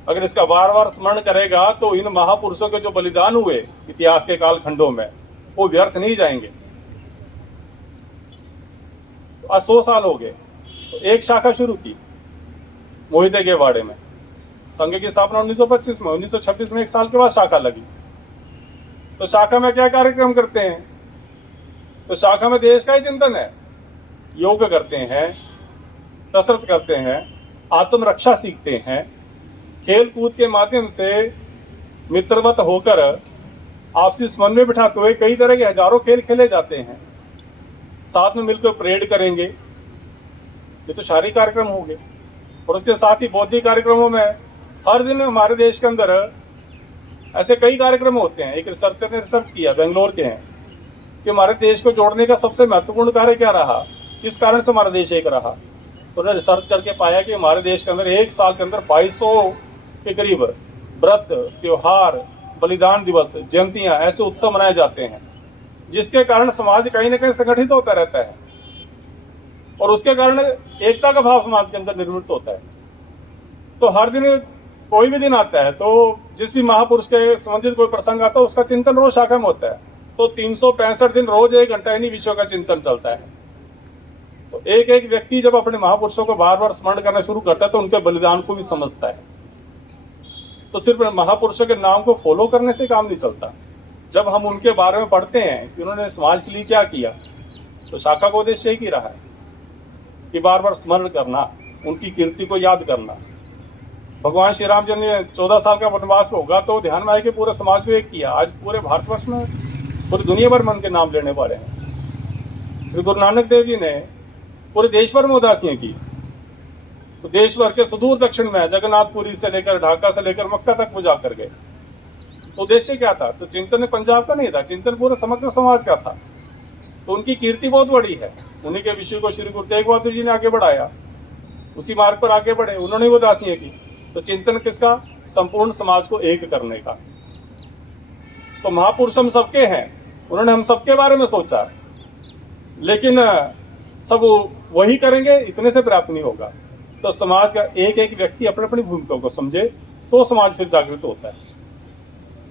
अगर इसका बार बार स्मरण करेगा तो इन महापुरुषों के जो बलिदान हुए इतिहास के कालखंडों में वो व्यर्थ नहीं जाएंगे। आज 100 साल हो गए तो एक शाखा शुरू की मोहिते के वाड़े में। संघ की स्थापना 1925 में, 1926 में 1 साल के बाद शाखा लगी। तो शाखा में क्या कार्यक्रम करते हैं? तो शाखा में देश का ही चिंतन है। योग करते हैं, कसरत करते हैं, आत्मरक्षा सीखते हैं, खेल कूद के माध्यम से मित्रवत होकर आपसी समन्वय बिठाते हुए कई तरह के हजारों खेल खेले जाते हैं। साथ में मिलकर परेड करेंगे, ये तो शारीरिक कार्यक्रम हो गए। और उसके साथ ही बौद्धिक कार्यक्रमों में हर दिन हमारे देश के अंदर ऐसे कई कार्यक्रम होते हैं। एक रिसर्चर ने रिसर्च किया, बेंगलोर के हैं, कि हमारे देश को जोड़ने का सबसे महत्वपूर्ण कार्य क्या रहा, किस कारण से हमारा देश एक रहा। तो उन्होंने रिसर्च करके पाया कि हमारे देश के अंदर 1 साल के अंदर 2200 के करीब व्रत, त्योहार, बलिदान दिवस, जयंतियाँ, ऐसे उत्सव मनाए जाते हैं, जिसके कारण समाज कहीं ना कहीं संगठित होता रहता है और उसके कारण एकता का भाव समाज के अंदर निर्मित होता है। तो हर दिन कोई भी दिन आता है तो जिस भी महापुरुष के संबंधित कोई प्रसंग आता है उसका चिंतन रोज शाखा में होता है। तो 365 दिन रोज 1 घंटा इन्हीं विषयों का चिंतन चलता है। तो एक एक व्यक्ति जब अपने महापुरुषों को बार बार स्मरण करना शुरू करता है तो उनके बलिदान को भी समझता है। तो सिर्फ महापुरुषों के नाम को फॉलो करने से काम नहीं चलता। जब हम उनके बारे में पढ़ते हैं कि उन्होंने समाज के लिए क्या किया, तो शाखा का उद्देश्य यही रहा है कि बार बार स्मरण करना, उनकी कीर्ति को याद करना। भगवान श्री राम जी ने 14 साल का वनवास में होगा तो ध्यान में आए कि पूरे समाज को एक किया। आज पूरे भारतवर्ष में, पूरी दुनिया भर में उनके नाम लेने वाले हैं। श्री गुरु नानक देव जी ने पूरे देश भर में उदासियां की। तो देश भर के सुदूर दक्षिण में जगन्नाथपुरी से लेकर ढाका से लेकर मक्का तक वो जाकर गए। तो उद्देश्य क्या था? तो चिंतन पंजाब का नहीं था, चिंतन पूरे समग्र समाज का था। तो उनकी कीर्ति बहुत बड़ी है। उन्हीं के विषय को श्री गुरु तेग बहादुर जी ने आगे बढ़ाया, उसी मार्ग पर आगे बढ़े, उन्होंने वो उदासियां की। तो चिंतन किसका? संपूर्ण समाज को एक करने का। तो महापुरुष हम सबके हैं, उन्होंने हम सबके बारे में सोचा, लेकिन सब वही करेंगे इतने से पर्याप्त नहीं होगा। तो समाज का एक एक व्यक्ति अपनी अपनी भूमिका को समझे तो समाज फिर जागृत होता है।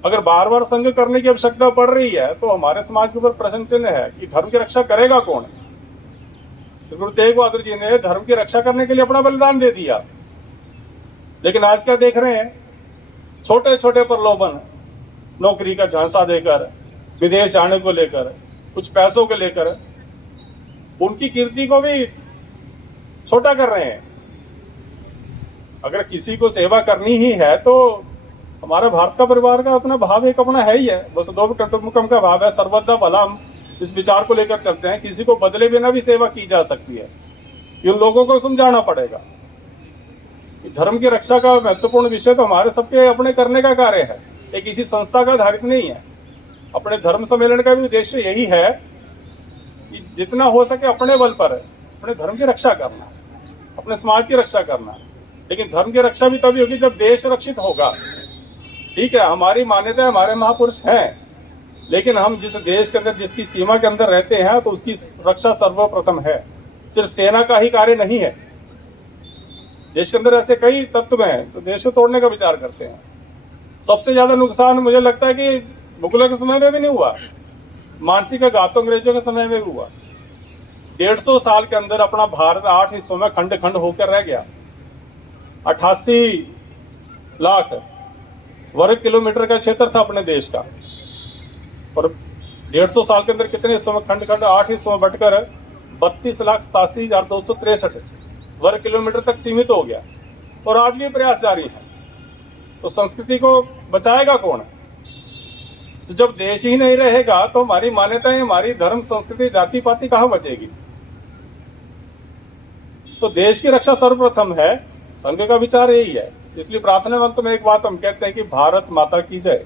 अगर बार बार संघ करने की आवश्यकता पड़ रही है तो हमारे समाज के ऊपर प्रश्न चिन्ह है कि धर्म की रक्षा करेगा कौन? श्री गुरु तेग बहादुर जी ने धर्म की रक्षा करने के लिए अपना बलिदान दे दिया, लेकिन आज क्या देख रहे हैं? छोटे छोटे प्रलोभन, नौकरी का झांसा देकर, विदेश जाने को लेकर, कुछ पैसों को लेकर उनकी कीर्ति को भी छोटा कर रहे हैं। अगर किसी को सेवा करनी ही है तो हमारा भारत का परिवार का अपना भाव एक अपना है ही है, वसुधैव कुटुंबकम का भाव है, सर्वदा भला। हम इस विचार को लेकर चलते हैं, किसी को बदले बिना भी सेवा की जा सकती है। इन लोगों को समझाना पड़ेगा कि धर्म की रक्षा का महत्वपूर्ण विषय तो हमारे सबके अपने करने का कार्य है, ये किसी संस्था का आधारित नहीं है। अपने धर्म सम्मेलन का भी उद्देश्य यही है कि जितना हो सके अपने बल पर अपने धर्म की रक्षा करना, अपने समाज की रक्षा करना। लेकिन धर्म की रक्षा भी तभी होगी जब देश रक्षित होगा, ठीक है, हमारी मान्यता हमारे महापुरुष हैं, लेकिन हम जिस देश के अंदर जिसकी सीमा के अंदर रहते हैं तो उसकी रक्षा सर्वप्रथम है। सिर्फ सेना का ही कार्य नहीं है। देश के अंदर ऐसे कई तत्व हैं तो देश को तोड़ने का विचार करते हैं। सबसे ज्यादा नुकसान मुझे लगता है कि मुगलों के समय में भी नहीं हुआ, मानसिक घात तो अंग्रेजों के समय में भी हुआ। 150 साल के अंदर अपना भारत 8 हिस्सों में खंड खंड होकर रह गया। 88 लाख वर्ग किलोमीटर का क्षेत्र था अपने देश का, और 150 साल के अंदर कितने हिस्सों में खंड खंड 8 हिस्सों में बटकर 32,87,263 वर्ग किलोमीटर तक सीमित हो गया, और आज भी प्रयास जारी है। तो संस्कृति को बचाएगा कौन? तो जब देश ही नहीं रहेगा तो हमारी मान्यताएं, हमारी धर्म, संस्कृति, जाति पाति कहाँ बचेगी? तो देश की रक्षा सर्वप्रथम है। संघ का विचार यही है। इसलिए प्रार्थना मंत्र में एक बात हम कहते हैं कि भारत माता की जय,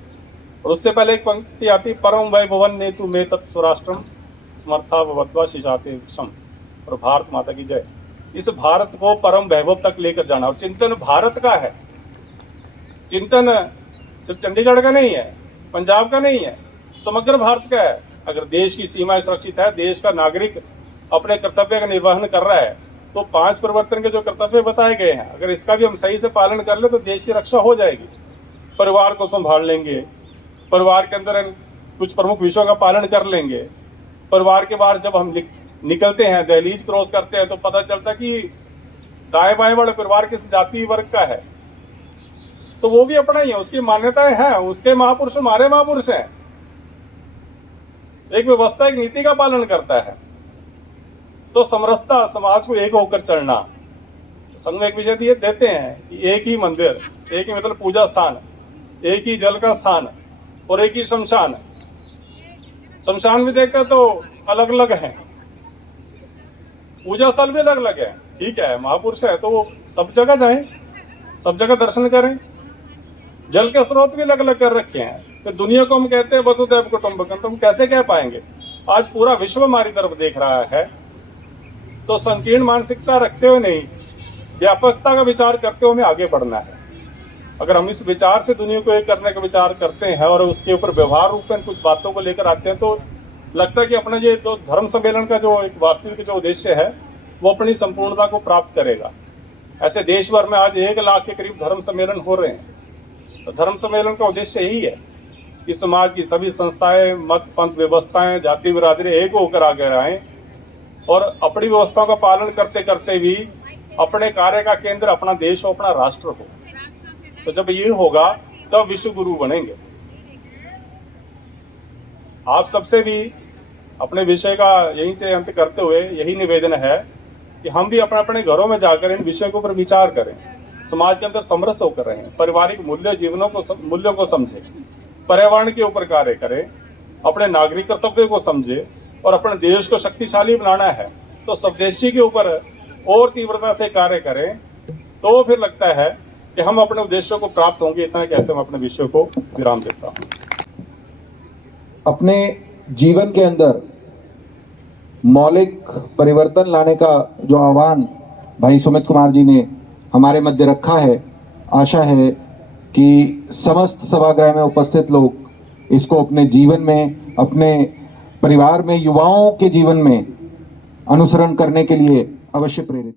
और उससे पहले एक पंक्ति आती, परम वैभवन नेतु में तत्स्वराष्ट्रम समर्था भवत्वा शिशाते विषम, और भारत माता की जय। इस भारत को परम वैभव तक लेकर जाना, और चिंतन भारत का है। चिंतन सिर्फ चंडीगढ़ का नहीं है, पंजाब का नहीं है, समग्र भारत का है। अगर देश की सीमाएं सुरक्षित है, देश का नागरिक अपने कर्तव्य का निर्वहन कर रहा है, तो 5 परिवर्तन के जो कर्तव्य बताए गए हैं, अगर इसका भी हम सही से पालन कर ले तो देश की रक्षा हो जाएगी। परिवार को संभाल लेंगे, परिवार के अंदर कुछ प्रमुख विषयों का पालन कर लेंगे। परिवार के बाहर जब हम निकलते हैं, दहलीज क्रॉस करते हैं, तो पता चलता है कि दाएं बाएं वाले परिवार किस जाति वर्ग का है, तो वो भी अपना ही है, उसकी मान्यताएं हैं, उसके महापुरुष हमारे महापुरुष हैं। एक व्यवस्था, एक नीति का पालन करता है। तो समरसता, समाज को एक होकर चलना। संघ में एक विषय देते हैं कि एक ही मंदिर, एक ही मतलब पूजा स्थान, एक ही जल का स्थान और एक ही शमशान। शमशान भी देखते तो अलग अलग है, पूजा स्थल भी अलग अलग है। ठीक है, महापुरुष है तो वो सब जगह जाएं, सब जगह दर्शन करें। जल के स्रोत भी अलग अलग कर रखे हैं। तो दुनिया को हम कहते हैं वसुधैव कुटुंबकम, तो हम कैसे कह पाएंगे? आज पूरा विश्व हमारी तरफ देख रहा है। तो संकीर्ण मानसिकता रखते हुए नहीं, व्यापकता का विचार करते हुए हमें आगे बढ़ना है। अगर हम इस विचार से दुनिया को एक करने का विचार करते हैं और उसके ऊपर व्यवहार रूप में कुछ बातों को लेकर आते हैं, तो लगता है कि अपना ये जो धर्म सम्मेलन का जो एक वास्तविक जो उद्देश्य है वो अपनी संपूर्णता को प्राप्त करेगा। ऐसे देश भर में आज 1 लाख के करीब धर्म सम्मेलन हो रहे हैं। तो धर्म सम्मेलन का उद्देश्य यही है कि समाज की सभी संस्थाएं, मत पंथ व्यवस्थाएं, जाति बिरादरी एक होकर आगे आएं और अपनी व्यवस्थाओं का पालन करते करते भी अपने कार्य का केंद्र अपना देश हो, अपना राष्ट्र हो। तो जब ये होगा तब विश्व गुरु बनेंगे। आप सबसे भी अपने विषय का यहीं से अंत करते हुए यही निवेदन है कि हम भी अपने अपने घरों में जाकर इन विषयों के ऊपर विचार करें, समाज के अंदर समरस होकर रहें, पारिवारिक मूल्यों को समझें, पर्यावरण के ऊपर कार्य करें, अपने नागरिक कर्तव्य को समझें और अपने देश को शक्तिशाली बनाना है तो स्वदेशी के ऊपर और तीव्रता से कार्य करें। तो फिर लगता है कि हम अपने उद्देश्यों को प्राप्त होंगे। इतना कहते हुए मैं अपने विषय को विराम देता हूँ। अपने जीवन के अंदर मौलिक परिवर्तन लाने का जो आह्वान भाई सुमित कुमार जी ने हमारे मध्य रखा है, आशा है कि समस्त सभागृह में उपस्थित लोग इसको अपने जीवन में, अपने परिवार में, युवाओं के जीवन में अनुसरण करने के लिए अवश्य प्रेरित।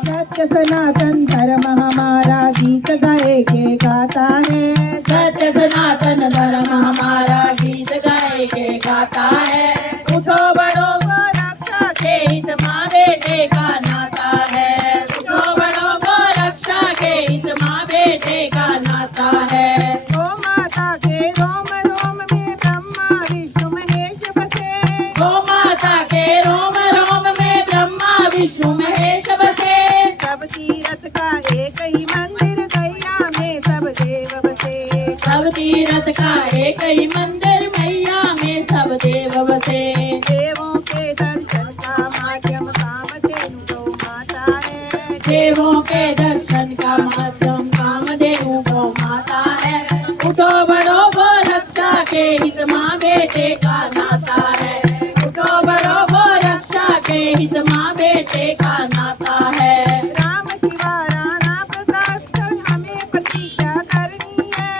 सत्य सनातन धर्म हमारा गीत गाए के गाता है। सत्य सनातन धर्म हमारा गीत गाए के गाता है। उठो बढ़ो गो रक्षा के हित माँ बेटे का नाता है। उठो बढ़ो गो रक्षा के हित माँ बेटे का नाता है। गो माता के रोम रोम में ब्रह्मा विष्णु महेश बसे। गो माता के रोम रोम में ब्रह्मा विष्णु महेश बसे। सब तीरथ का एक ही मंदिर गैया में सब देव बसे। सब तीरथ का एक ही मंदिर मैया में सब देव बसे। देवों के दर्शन का माध्यम कामधेनु गौ माता है। देवों के दर्शन का माध्यम कामधेनु गौ माता है। उठो बढ़ो गो रक्षा के हित माँ बेटे का नाता है। उठो बढ़ो गो रक्षा के हित माँ बेटे का नाता है। राम शिवा राणा प्रसाद हमें प्रतीक्षा करनी है।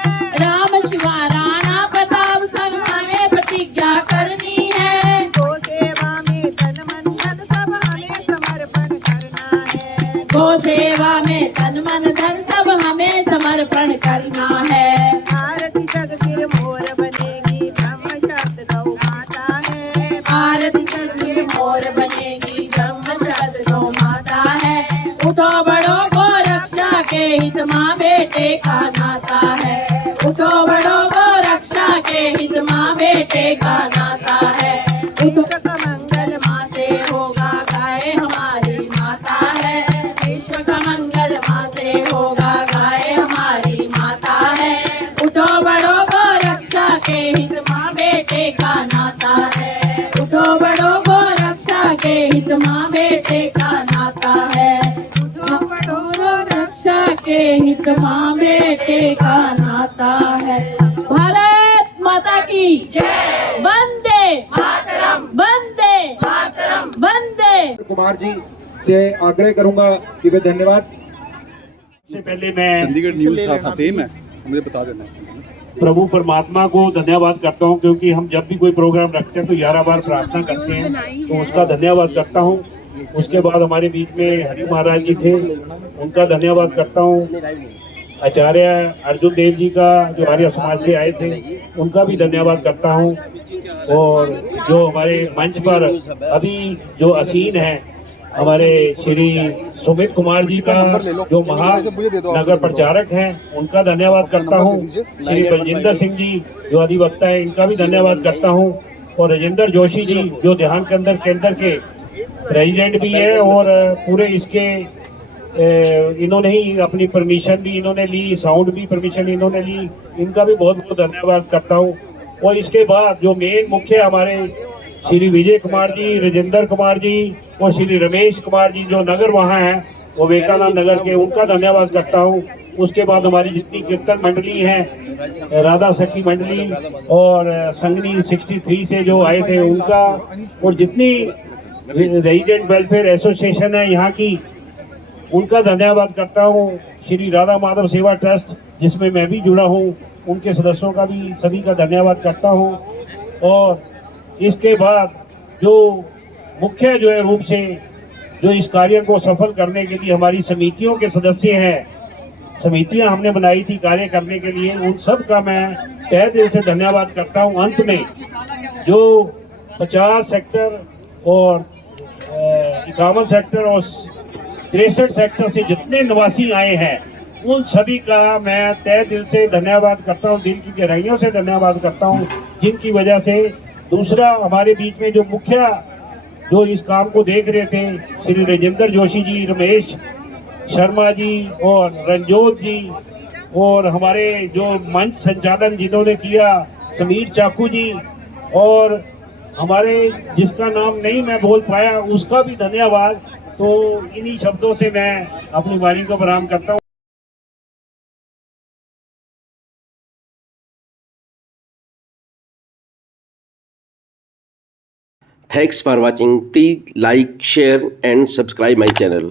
गो सेवा में तन मन धन सब हमें समर्पण करना है। आरती जग सिर मोर बनेगी ब्रह्म शब्द गौ माता है। आरती जग सिर मोर बनेगी ब्रह्म शब्द गौ माता है। उठो बड़ो को रक्षा के हित माँ बेटे का नाता है। उठो बड़ो को रक्षा के हित माँ बेटे का नाता है। विश्व का मंगल माँ से होगा गाय हमारी माता है। विश्व का मंगल माँ से होगा गाय हमारी माता है। उठो बड़ो को रक्षा के हित माँ बेटे का नाता है। उठो बड़ो को रक्षा के हित माँ बेटे का नाता है। उठो बड़ो को रक्षा के हित माँ बेटे का नाता है। भारत माता की जय। वंदे मातरम, वंदे मातरम, वंदे। कुमार जी से आग्रह करूंगा कि वे धन्यवाद। सबसे पहले मैं चंडीगढ़ न्यूज़ साहब सेम है, मुझे बता देना। प्रभु परमात्मा को धन्यवाद करता हूँ, क्योंकि हम जब भी कोई प्रोग्राम रखते हैं तो 11 बार प्रार्थना करते हैं, तो उसका धन्यवाद करता हूँ। उसके बाद हमारे बीच में हरि महाराज जी थे, उनका धन्यवाद करता हूँ। आचार्य अर्जुन देव जी का जो आर्य समाज से आए थे, उनका भी धन्यवाद करता हूँ। और जो हमारे मंच पर अभी जो आसीन है हमारे श्री सुमित कुमार जी का, जो महानगर प्रचारक हैं, उनका धन्यवाद करता हूँ। श्री बलजिंदर सिंह जी जो अधिवक्ता है, इनका भी धन्यवाद करता हूँ। और राजेंद्र जोशी जी जो ध्यान केंद्र के प्रेसिडेंट भी है, और पूरे इसके इन्होंने ही अपनी परमिशन भी इन्होंने ली, साउंड भी परमिशन इन्होंने ली, इनका भी बहुत बहुत धन्यवाद करता हूँ। और इसके बाद जो मेन मुख्य हमारे श्री विजय कुमार जी, राजेंद्र कुमार जी और श्री रमेश कुमार जी जो नगर वहाँ हैं, वो विवेकानंद नगर के, उनका धन्यवाद करता हूँ। उसके बाद हमारी जितनी कीर्तन मंडली है, राधा सखी मंडली और संगनी 63 से जो आए थे उनका, और जितनी रेजिडेंट वेलफेयर एसोसिएशन है यहाँ की, उनका धन्यवाद करता हूँ। श्री राधा माधव सेवा ट्रस्ट जिसमें मैं भी जुड़ा हूँ, उनके सदस्यों का भी सभी का धन्यवाद करता हूँ। और इसके बाद जो मुख्य जो है रूप से जो इस कार्य को सफल करने के लिए हमारी समितियों के सदस्य हैं, समितियां हमने बनाई थी कार्य करने के लिए, उन सब का मैं तहे दिल से धन्यवाद करता हूं। अंत में जो 50 सेक्टर और 51 सेक्टर और 63 सेक्टर से जितने निवासी आए हैं, उन सभी का मैं तहे दिल से धन्यवाद करता हूं, दिल की गहराइयों से धन्यवाद करता हूं, जिनकी वजह से दूसरा हमारे बीच में जो मुख्य जो इस काम को देख रहे थे, श्री राजेंद्र जोशी जी, रमेश शर्मा जी और रंजोत जी, और हमारे जो मंच संचालन जिन्होंने किया, समीर चाकू जी, और हमारे जिसका नाम नहीं मैं बोल पाया उसका भी धन्यवाद। तो इन्हीं शब्दों से मैं अपनी वाणी को विराम करता हूँ। Thanks for watching. Please like, share and subscribe my channel.